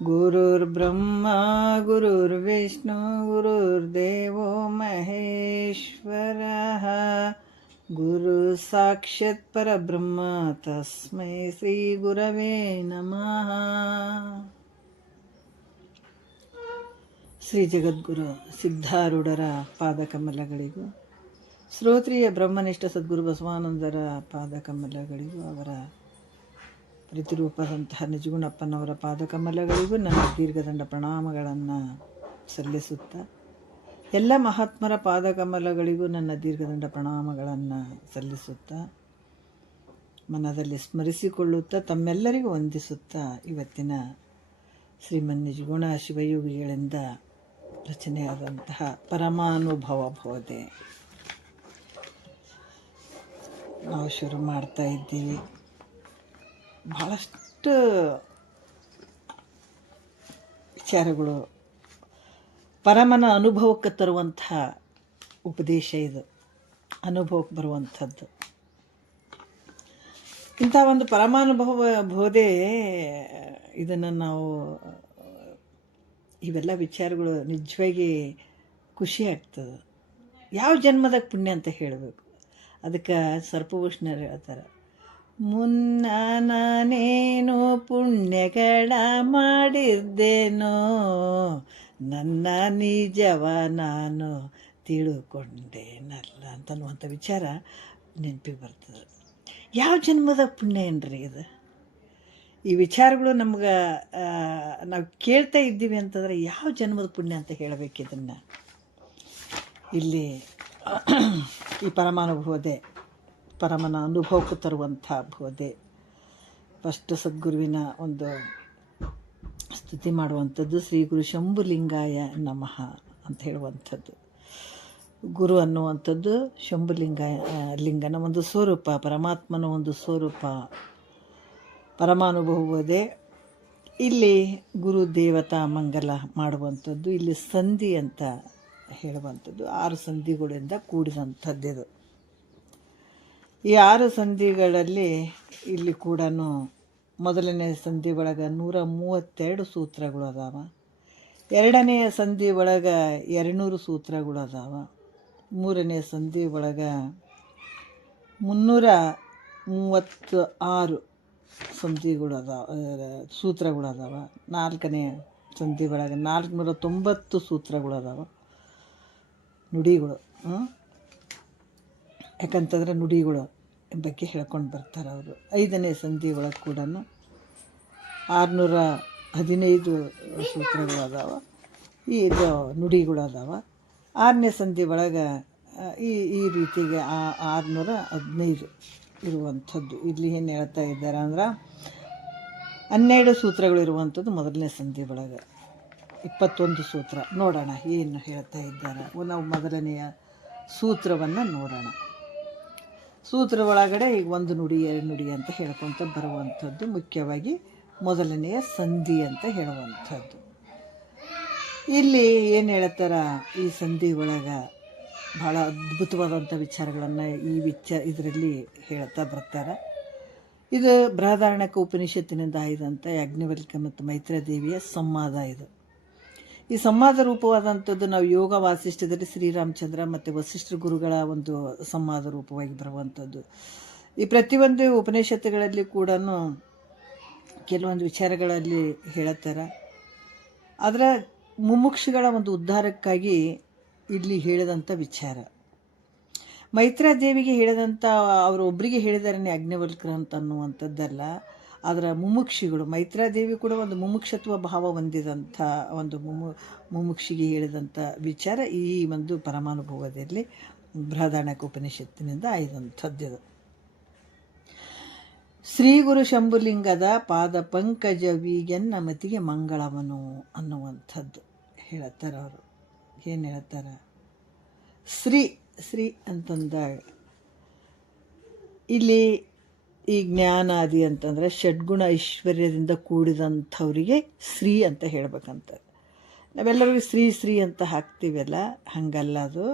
ಗುರುರ್ಬ್ರಹ್ಮ ಗುರುರ್ವಿಷ್ಣು ಗುರುರ್ದೇವೋ ಮಹೇಶ್ವರಃ ಗುರು ಸಾಕ್ಷಾತ್ ಪರಬ್ರಹ್ಮ ತಸ್ಮೈ ಶ್ರೀ ಗುರವೇ ನಮಃ. ಶ್ರೀ ಜಗದ್ಗುರು ಸಿದ್ಧಾರೂಢರ ಪಾದಕಮಲಗಳಿಗೂ, ಶ್ರೋತ್ರಿಯ ಬ್ರಹ್ಮನಿಷ್ಠ ಸದ್ಗುರು ಬಸವಾನಂದರ ಪಾದಕಮಲಗಳಿಗೂ, ಅವರ ಪ್ರತಿರೂಪದಂತಹ ನಿಜಗುಣಪ್ಪನವರ ಪಾದಕಮಲಗಳಿಗೂ ನನ್ನ ದೀರ್ಘದಂಡ ಪ್ರಣಾಮಗಳನ್ನು ಸಲ್ಲಿಸುತ್ತಾ, ಎಲ್ಲ ಮಹಾತ್ಮರ ಪಾದಕಮಲಗಳಿಗೂ ನನ್ನ ದೀರ್ಘದಂಡ ಪ್ರಣಾಮಗಳನ್ನು ಸಲ್ಲಿಸುತ್ತಾ, ಮನದಲ್ಲಿ ಸ್ಮರಿಸಿಕೊಳ್ಳುತ್ತಾ, ತಮ್ಮೆಲ್ಲರಿಗೂ ವಂದಿಸುತ್ತಾ, ಇವತ್ತಿನ ಶ್ರೀಮನ್ ನಿಜಗುಣ ಶಿವಯೋಗಿಗಳಿಂದ ರಚನೆಯಾದಂತಹ ಪರಮಾನುಭವ ಬೋಧೆ ನಾವು ಶುರು ಮಾಡ್ತಾ ಇದ್ದೀವಿ. ಬಹಳಷ್ಟು ವಿಚಾರಗಳು ಪರಮನ ಅನುಭವಕ್ಕೆ ತರುವಂತಹ ಉಪದೇಶ, ಇದು ಅನುಭವಕ್ಕೆ ಬರುವಂಥದ್ದು. ಇಂಥ ಒಂದು ಪರಮಾನುಭವ ಬೋಧೆ, ಇದನ್ನು ನಾವು ಇವೆಲ್ಲ ವಿಚಾರಗಳು ನಿಜವಾಗಿ ಖುಷಿ ಆಗ್ತದೆ. ಯಾವ ಜನ್ಮದ ಪುಣ್ಯ ಅಂತ ಹೇಳಬೇಕು. ಅದಕ್ಕೆ ಸರ್ಪಭೂಷಣರು ಹೇಳ್ತಾರೆ, ಮುನ್ನ ನಾನೇನು ಪುಣ್ಯಗಳ ಮಾಡಿದ್ದೇನೋ, ನನ್ನ ನಿಜವ ನಾನು ತಿಳ್ಕೊಂಡೇನಲ್ಲ ಅಂತನ್ನುವಂಥ ವಿಚಾರ ನೆನಪಿಗೆ ಬರ್ತದೆ. ಯಾವ ಜನ್ಮದ ಪುಣ್ಯ ಏನ್ರಿ ಇದು? ಈ ವಿಚಾರಗಳು ನಮ್ಗೆ ನಾವು ಕೇಳ್ತಾ ಇದ್ದೀವಿ ಅಂತಂದರೆ ಯಾವ ಜನ್ಮದ ಪುಣ್ಯ ಅಂತ ಹೇಳಬೇಕು. ಇದನ್ನು ಇಲ್ಲಿ ಈ ಪರಮಾನುಭವದೆ, ಪರಮನ ಅನುಭವಕ್ಕೆ ತರುವಂಥ ಬೋಧೆ, ಫಸ್ಟ್ ಸದ್ಗುರುವಿನ ಒಂದು ಸ್ತುತಿ ಮಾಡುವಂಥದ್ದು, ಶ್ರೀ ಗುರು ಶಂಭುಲಿಂಗಾಯ ನಮಃ ಅಂತ ಹೇಳುವಂಥದ್ದು. ಗುರು ಅನ್ನುವಂಥದ್ದು ಲಿಂಗನ ಒಂದು ಸ್ವರೂಪ, ಪರಮಾತ್ಮನ ಒಂದು ಸ್ವರೂಪ, ಪರಮಾನುಭವದೆ. ಇಲ್ಲಿ ಗುರು ದೇವತಾ ಮಂಗಲ ಮಾಡುವಂಥದ್ದು, ಇಲ್ಲಿ ಸಂಧಿ ಅಂತ ಹೇಳುವಂಥದ್ದು, 6 ಸಂಧಿಗಳಿಂದ ಕೂಡಿದಂಥದ್ದಿದು. ಈ 6 ಸಂಧಿಗಳಲ್ಲಿ ಇಲ್ಲಿ ಕೂಡ ಮೊದಲನೇ ಸಂಧಿ ಒಳಗೆ 132 ಸೂತ್ರಗಳು ಅದಾವ, ಎರಡನೆಯ ಸಂಧಿ ಒಳಗೆ 200 ಸೂತ್ರಗಳು ಅದಾವ, ಮೂರನೇ ಸಂಧಿ ಒಳಗೆ 336 ಸಂಧಿಗಳು ಅದಾವ, ಸೂತ್ರಗಳು ಅದಾವ, ನಾಲ್ಕನೇ ಸಂಧಿ ಒಳಗೆ 490 ಸೂತ್ರಗಳು ಅದಾವ, ನುಡಿಗಳು. ಯಾಕಂತಂದರೆ ನುಡಿಗಳು ಬಗ್ಗೆ ಹೇಳ್ಕೊಂಡು ಬರ್ತಾರೆ ಅವರು. 5ನೇ ಸಂಧಿ ಒಳಗೆ ಕೂಡ 615 ಸೂತ್ರಗಳು ಅದಾವ, ಇದು ನುಡಿಗಳು ಅದಾವ. 6ನೇ ಸಂಧಿ ಒಳಗೆ ಈ ರೀತಿಗೆ 615 ಇರುವಂಥದ್ದು. ಇಲ್ಲಿ ಏನು ಹೇಳ್ತಾ ಇದ್ದಾರೆ ಅಂದ್ರೆ 12 ಸೂತ್ರಗಳು ಇರುವಂಥದ್ದು ಮೊದಲನೇ ಸಂಧಿ ಒಳಗೆ, 21 ಸೂತ್ರ. ನೋಡೋಣ ಏನು ಹೇಳ್ತಾ ಇದ್ದಾರೆ. ನಾವು ಮೊದಲನೆಯ ಸೂತ್ರವನ್ನು ನೋಡೋಣ. ಸೂತ್ರ ಒಳಗಡೆ ಈಗ 1 ನುಡಿ 2 ನುಡಿ ಅಂತ ಹೇಳ್ಕೊತ ಬರುವಂಥದ್ದು, ಮುಖ್ಯವಾಗಿ ಮೊದಲನೆಯ ಸಂಧಿ ಅಂತ ಹೇಳುವಂಥದ್ದು. ಇಲ್ಲಿ ಏನು ಹೇಳ್ತಾರ, ಈ ಸಂಧಿ ಒಳಗೆ ಭಾಳ ಅದ್ಭುತವಾದಂಥ ವಿಚಾರಗಳನ್ನು ಇದರಲ್ಲಿ ಹೇಳ್ತಾ ಬರ್ತಾರೆ. ಇದು ಬೃಹದಾರಣ್ಯಕ ಉಪನಿಷತ್ತಿನಿಂದ ಆಯ್ದಂಥ ಯಾಜ್ಞವಲ್ಕ್ಯ ಮತ್ತು ಮೈತ್ರಾದೇವಿಯ ಸಂವಾದ. ಇದು ಈ ಸಂವಾದ ರೂಪವಾದಂಥದ್ದು ನಾವು ಯೋಗ ವಾಸಿಷ್ಠದಲ್ಲಿ ಶ್ರೀರಾಮಚಂದ್ರ ಮತ್ತು ವಸಿಷ್ಠ ಗುರುಗಳ ಒಂದು ಸಂವಾದ ರೂಪವಾಗಿ ಬರುವಂಥದ್ದು. ಈ ಪ್ರತಿಯೊಂದು ಉಪನಿಷತ್ತುಗಳಲ್ಲಿ ಕೂಡ ಕೆಲವೊಂದು ವಿಚಾರಗಳಲ್ಲಿ ಹೇಳುತ್ತಾರೆ. ಅದರ ಮುಮುಕ್ಷುಗಳ ಒಂದು ಉದ್ಧಾರಕ್ಕಾಗಿ ಇಲ್ಲಿ ಹೇಳಿದಂಥ ವಿಚಾರ. ಮೈತ್ರಾದೇವಿಗೆ ಹೇಳಿದಂಥ ಅವರೊಬ್ಬರಿಗೆ ಹೇಳಿದಾರೆ ಯಾಜ್ಞವಲ್ಕ್ಯ ಅಂತ ಅನ್ನುವಂಥದ್ದಲ್ಲ, ಅದರ ಮುಮುಕ್ಷಿಗಳು. ಮೈತ್ರಾದೇವಿ ಕೂಡ ಒಂದು ಮುಮುಕ್ಷತ್ವ ಭಾವ ಹೊಂದಿದಂಥ ಒಂದು ಮುಮುಕ್ಷಿಗೆ ಹೇಳಿದಂಥ ವಿಚಾರ ಈ ಒಂದು ಪರಮಾನುಭವದಲ್ಲಿ ಬೃಹದಾರಣ್ಯಕ ಉಪನಿಷತ್ತಿನಿಂದ ಆಯ್ದಂಥದ್ದು. ಶ್ರೀ ಗುರು ಶಂಭುಲಿಂಗದ ಪಾದ ಪಂಕಜವಿಗೆನ್ನ ಮತಿಗೆ ಮಂಗಳವನು ಅನ್ನುವಂಥದ್ದು ಹೇಳ್ತಾರೆ ಅವರು. ಏನು ಹೇಳ್ತಾರೆ, ಶ್ರೀ ಅಂತಂದಾಗ ಇಲ್ಲಿ ಈ ಜ್ಞಾನಾದಿ ಅಂತಂದರೆ ಷಡ್ಗುಣ ಐಶ್ವರ್ಯದಿಂದ ಕೂಡಿದಂಥವರಿಗೆ ಶ್ರೀ ಅಂತ ಹೇಳ್ಬೇಕಂತ. ನಾವೆಲ್ಲರಿಗೂ ಶ್ರೀ ಅಂತ ಹಾಕ್ತೀವಲ್ಲ, ಹಂಗಲ್ಲ. ಅದು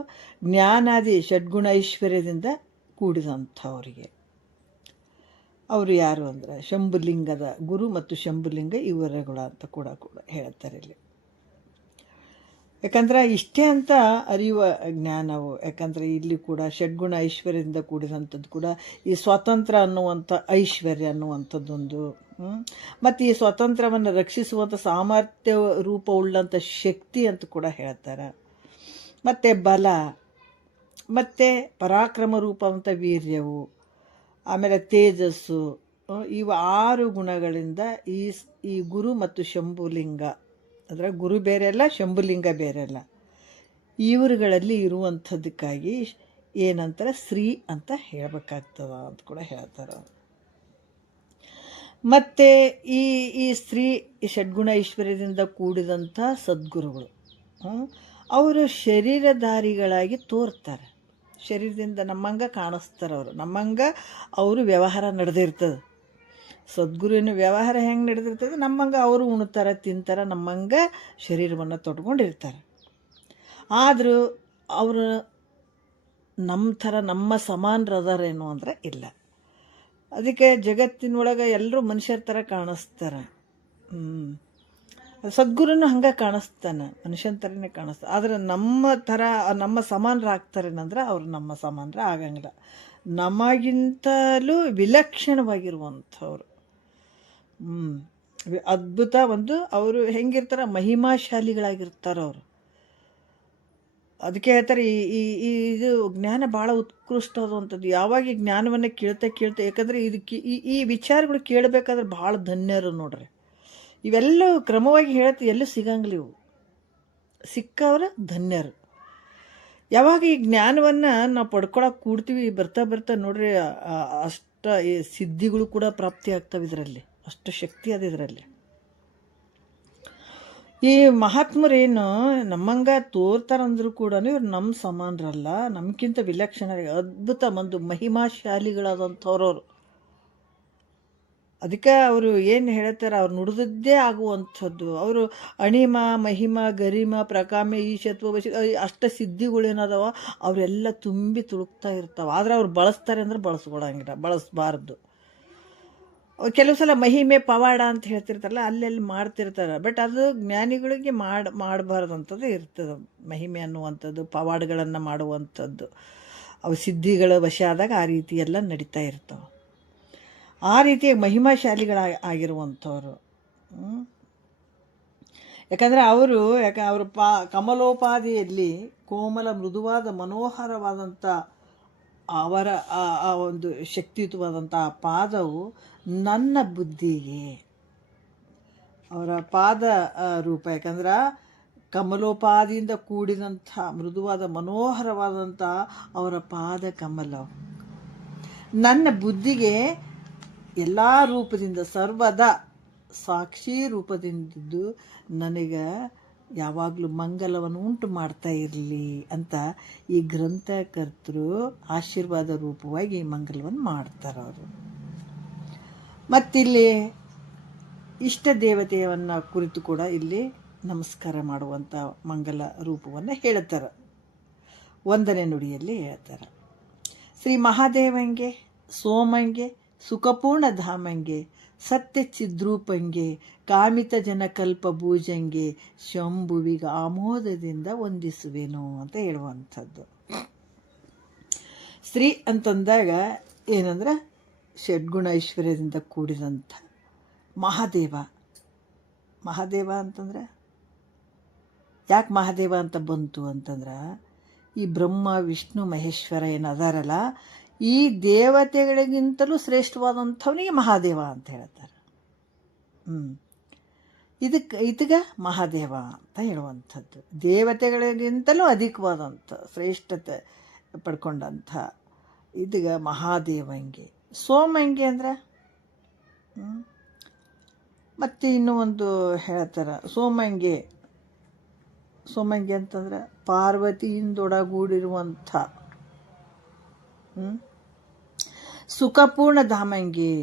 ಜ್ಞಾನಾದಿ ಷಡ್ಗುಣ ಐಶ್ವರ್ಯದಿಂದ ಕೂಡಿದಂಥವರಿಗೆ. ಅವರು ಯಾರು ಅಂದರೆ ಶಂಭುಲಿಂಗದ ಗುರು ಮತ್ತು ಶಂಭುಲಿಂಗ ಇವರುಗಳು ಅಂತ ಕೂಡ ಹೇಳ್ತಾರೆ ಇಲ್ಲಿ. ಯಾಕಂದ್ರೆ ಇಷ್ಟೇ ಅಂತ ಅರಿಯುವ ಜ್ಞಾನವು. ಯಾಕಂದರೆ ಇಲ್ಲಿ ಕೂಡ ಷಡ್ಗುಣ ಐಶ್ವರ್ಯದಿಂದ ಕೂಡಿದಂಥದ್ದು ಕೂಡ ಈ ಸ್ವಾತಂತ್ರ್ಯ ಅನ್ನುವಂಥ ಐಶ್ವರ್ಯ ಅನ್ನುವಂಥದ್ದೊಂದು, ಮತ್ತು ಈ ಸ್ವಾತಂತ್ರ್ಯವನ್ನು ರಕ್ಷಿಸುವಂಥ ಸಾಮರ್ಥ್ಯ ರೂಪವುಳ್ಳಂಥ ಶಕ್ತಿ ಅಂತ ಕೂಡ ಹೇಳ್ತಾರೆ. ಮತ್ತು ಬಲ, ಮತ್ತು ಪರಾಕ್ರಮ ರೂಪವಂಥ ವೀರ್ಯವು, ಆಮೇಲೆ ತೇಜಸ್ಸು, ಇವು 6 ಗುಣಗಳಿಂದ ಈ ಗುರು ಮತ್ತು ಶಂಭುಲಿಂಗ, ಅಂದರೆ ಗುರು ಬೇರೆ ಅಲ್ಲ, ಶಂಭುಲಿಂಗ ಬೇರೆ ಅಲ್ಲ, ಇವರುಗಳಲ್ಲಿ ಇರುವಂಥದ್ದಕ್ಕಾಗಿ ಏನಂತಾರೆ ಶ್ರೀ ಅಂತ ಹೇಳಬೇಕಾಗ್ತದ ಅಂತ ಕೂಡ ಹೇಳ್ತಾರೆ. ಮತ್ತು ಈ ಸ್ತ್ರೀ ಷಡ್ಗುಣ ಐಶ್ವರ್ಯದಿಂದ ಕೂಡಿದಂಥ ಸದ್ಗುರುಗಳು ಅವರು ಶರೀರಧಾರಿಗಳಾಗಿ ತೋರ್ತಾರೆ. ಶರೀರದಿಂದ ನಮ್ಮಂಗೆ ಕಾಣಿಸ್ತಾರೆ. ಅವರು ವ್ಯವಹಾರ ನಡೆದಿರ್ತದೆ. ಸದ್ಗುರುವಿನ ವ್ಯವಹಾರ ಹೆಂಗೆ ನಡೆದಿರ್ತದೆ, ನಮ್ಮಂಗೆ ಅವರು ಉಣ್ತಾರೆ, ತಿಂತಾರೆ, ನಮ್ಮಂಗೆ ಶರೀರವನ್ನು ತೊಟ್ಕೊಂಡಿರ್ತಾರೆ. ಆದರೂ ಅವರು ನಮ್ಮ ಥರ ನಮ್ಮ ಸಮಾನರದಾರೇನು ಅಂದರೆ ಇಲ್ಲ. ಅದಕ್ಕೆ ಜಗತ್ತಿನೊಳಗೆ ಎಲ್ಲರೂ ಮನುಷ್ಯರ ಥರ ಕಾಣಿಸ್ತಾರೆ. ಸದ್ಗುರುನು ಹಂಗೆ ಕಾಣಿಸ್ತಾನೆ, ಮನುಷ್ಯನ ಥರನೇ ಕಾಣಿಸ್ತಾನೆ. ಆದರೆ ನಮ್ಮ ಸಮಾನರಾಗ್ತಾರೇನಂದ್ರೆ ಅವ್ರು ನಮ್ಮ ಸಮಾನರ ಆಗಂಗಿಲ್ಲ. ನಮಗಿಂತಲೂ ವಿಲಕ್ಷಣವಾಗಿರುವಂಥವ್ರು, ಅದ್ಭುತ. ಅವರು ಹೆಂಗಿರ್ತಾರೆ, ಮಹಿಮಾಶಾಲಿಗಳಾಗಿರ್ತಾರೆ ಅವರು. ಅದಕ್ಕೆ ಹೇಳ್ತಾರೆ ಇದು ಜ್ಞಾನ ಭಾಳ ಉತ್ಕೃಷ್ಟವಾದಂಥದ್ದು. ಯಾವಾಗ ಈ ಜ್ಞಾನವನ್ನು ಕೇಳ್ತಾ, ಯಾಕಂದರೆ ಈ ವಿಚಾರಗಳು ಕೇಳಬೇಕಾದ್ರೆ ಭಾಳ ಧನ್ಯರು ನೋಡ್ರಿ. ಇವೆಲ್ಲ ಕ್ರಮವಾಗಿ ಎಲ್ಲೂ ಸಿಗಂಗಿಲ್ಲ. ಇವು ಸಿಕ್ಕವ್ರ ಧನ್ಯರು. ಯಾವಾಗ ಈ ಜ್ಞಾನವನ್ನು ನಾವು ಪಡ್ಕೊಳಕ್ಕೆ ಕೂಡ್ತೀವಿ, ಬರ್ತಾ ನೋಡ್ರಿ ಈ ಸಿದ್ಧಿಗಳು ಕೂಡ ಪ್ರಾಪ್ತಿ ಆಗ್ತವೆ. ಇದರಲ್ಲಿ ಅಷ್ಟು ಶಕ್ತಿ ಅದ ಇದರಲ್ಲಿ. ಈ ಮಹಾತ್ಮರೇನು ನಮ್ಮಂಗ ತೋರ್ತಾರಂದ್ರೂ ಕೂಡ ಇವ್ರು ನಮ್ಮ ಸಮಾನರಲ್ಲ, ನಮ್ಗಿಂತ ವಿಲಕ್ಷಣ, ಅದ್ಭುತ, ಮಹಿಮಾಶಾಲಿಗಳಾದಂಥವ್ರವ್ರು. ಅದಕ್ಕೆ ಅವರು ಏನು ಹೇಳ್ತಾರೆ, ಅವ್ರು ನುಡಿದದ್ದೇ ಆಗುವಂಥದ್ದು. ಅವರು ಅಣಿಮ, ಮಹಿಮ, ಗರಿಮ, ಪ್ರಕಾಮ, ಈಶತ್ವ, ಅಷ್ಟ ಸಿದ್ಧಿಗಳೇನದಾವ ಅವರೆಲ್ಲ ತುಂಬಿ ತುಳುಕ್ತಾ ಇರ್ತಾವೆ. ಆದರೆ ಅವ್ರು ಬಳಸ್ತಾರೆ ಅಂದ್ರೆ ಬಳಸ್ಕೊಳಂಗಿಲ್ಲ, ಬಳಸಬಾರ್ದು. ಕೆಲವು ಸಲ ಮಹಿಮೆ ಪವಾಡ ಅಂತ ಹೇಳ್ತಿರ್ತಾರಲ್ಲ, ಅಲ್ಲೆಲ್ಲಿ ಮಾಡ್ತಿರ್ತಾರೆ. ಬಟ್ ಅದು ಜ್ಞಾನಿಗಳಿಗೆ ಮಾಡಬಾರ್ದಂಥದ್ದು ಇರ್ತದೆ. ಮಹಿಮೆ ಅನ್ನುವಂಥದ್ದು, ಪವಾಡಗಳನ್ನು ಮಾಡುವಂಥದ್ದು, ಅವು ಸಿದ್ಧಿಗಳ ವಶ ಆದಾಗ ಆ ರೀತಿ ಎಲ್ಲ ನಡೀತಾ ಇರ್ತಾವೆ. ಆ ರೀತಿಯಾಗಿ ಮಹಿಮಾಶಾಲಿಗಳಾಗಿರುವಂಥವ್ರು. ಯಾಕಂದರೆ ಅವರು ಕಮಲೋಪಾದಿಯಲ್ಲಿ ಕೋಮಲ, ಮೃದುವಾದ, ಮನೋಹರವಾದಂಥ ಅವರ ಆ ಒಂದು ಶಕ್ತಿಯುತವಾದಂಥ ಆ ಪಾದವು ನನ್ನ ಬುದ್ಧಿಗೆ, ಅವರ ಪಾದ ರೂಪ. ಯಾಕಂದ್ರೆ ಕಮಲೋಪಾದಿಯಿಂದ ಕೂಡಿದಂಥ ಮೃದುವಾದ, ಮನೋಹರವಾದಂಥ ಅವರ ಪಾದ ಕಮಲ ನನ್ನ ಬುದ್ಧಿಗೆ ಎಲ್ಲ ರೂಪದಿಂದ, ಸರ್ವದಾ ಸಾಕ್ಷಿ ರೂಪದಿಂದಿದ್ದು ನನಗೆ ಯಾವಾಗಲೂ ಮಂಗಲವನ್ನು ಉಂಟು ಮಾಡ್ತಾ ಇರಲಿ ಅಂತ ಈ ಗ್ರಂಥಕರ್ತರು ಆಶೀರ್ವಾದ ರೂಪವಾಗಿ ಮಂಗಲವನ್ನು ಮಾಡ್ತಾರೆ ಅವರು. ಮತ್ತಿಲ್ಲಿ ಇಷ್ಟ ದೇವತೆಯನ್ನು ಕುರಿತು ಕೂಡ ಇಲ್ಲಿ ನಮಸ್ಕಾರ ಮಾಡುವಂಥ ಮಂಗಲ ರೂಪವನ್ನು ಹೇಳ್ತಾರೆ. 1ನೇ ನುಡಿಯಲ್ಲಿ ಹೇಳ್ತಾರೆ, ಶ್ರೀ ಮಹಾದೇವಂಗೆ, ಸೋಮಂಗೆ, ಸುಖಪೂರ್ಣ ಧಾಮಂಗೆ, ಸತ್ಯ ಚಿದ್ರೂಪಂಗೆ, ಕಾಮಿತ ಜನಕಲ್ಪ ಭೂಜಂಗೆ, ಶಂಭುವಿಗೆ ಆಮೋದದಿಂದ ವಂದಿಸುವೆನು ಅಂತ ಹೇಳುವಂಥದ್ದು. ಶ್ರೀ ಅಂತಂದಾಗ ಏನಂದ್ರೆ ಷಡ್ಗುಣ ಐಶ್ವರ್ಯದಿಂದ ಕೂಡಿದಂಥ ಮಹಾದೇವ. ಮಹಾದೇವ ಅಂತಂದ್ರೆ ಯಾಕೆ ಮಹಾದೇವ ಅಂತ ಬಂತು ಅಂತಂದ್ರೆ, ಈ ಬ್ರಹ್ಮ, ವಿಷ್ಣು, ಮಹೇಶ್ವರ ಏನು ಅದಾರಲ್ಲ, ಈ ದೇವತೆಗಳಿಗಿಂತಲೂ ಶ್ರೇಷ್ಠವಾದಂಥವನಿಗೆ ಮಹಾದೇವ ಅಂತ ಹೇಳ್ತಾರೆ. ಇದಕ್ಕೆ ಮಹಾದೇವ ಅಂತ ಹೇಳುವಂಥದ್ದು. ದೇವತೆಗಳಿಗಿಂತಲೂ ಅಧಿಕವಾದಂಥ ಶ್ರೇಷ್ಠತೆ ಪಡ್ಕೊಂಡಂಥ ಇದೀಗ ಮಹಾದೇವಂಗೆ. ಸೋಮಂಗೆ ಅಂದರೆ ಮತ್ತು ಇನ್ನೂ ಒಂದು ಹೇಳ್ತಾರೆ, ಸೋಮಂಗೆ ಅಂತಂದ್ರೆ ಪಾರ್ವತಿಯಿಂದೊಡಗೂಡಿರುವಂಥ ಸುಖಪೂರ್ಣ ಧಾಮಂಗೆ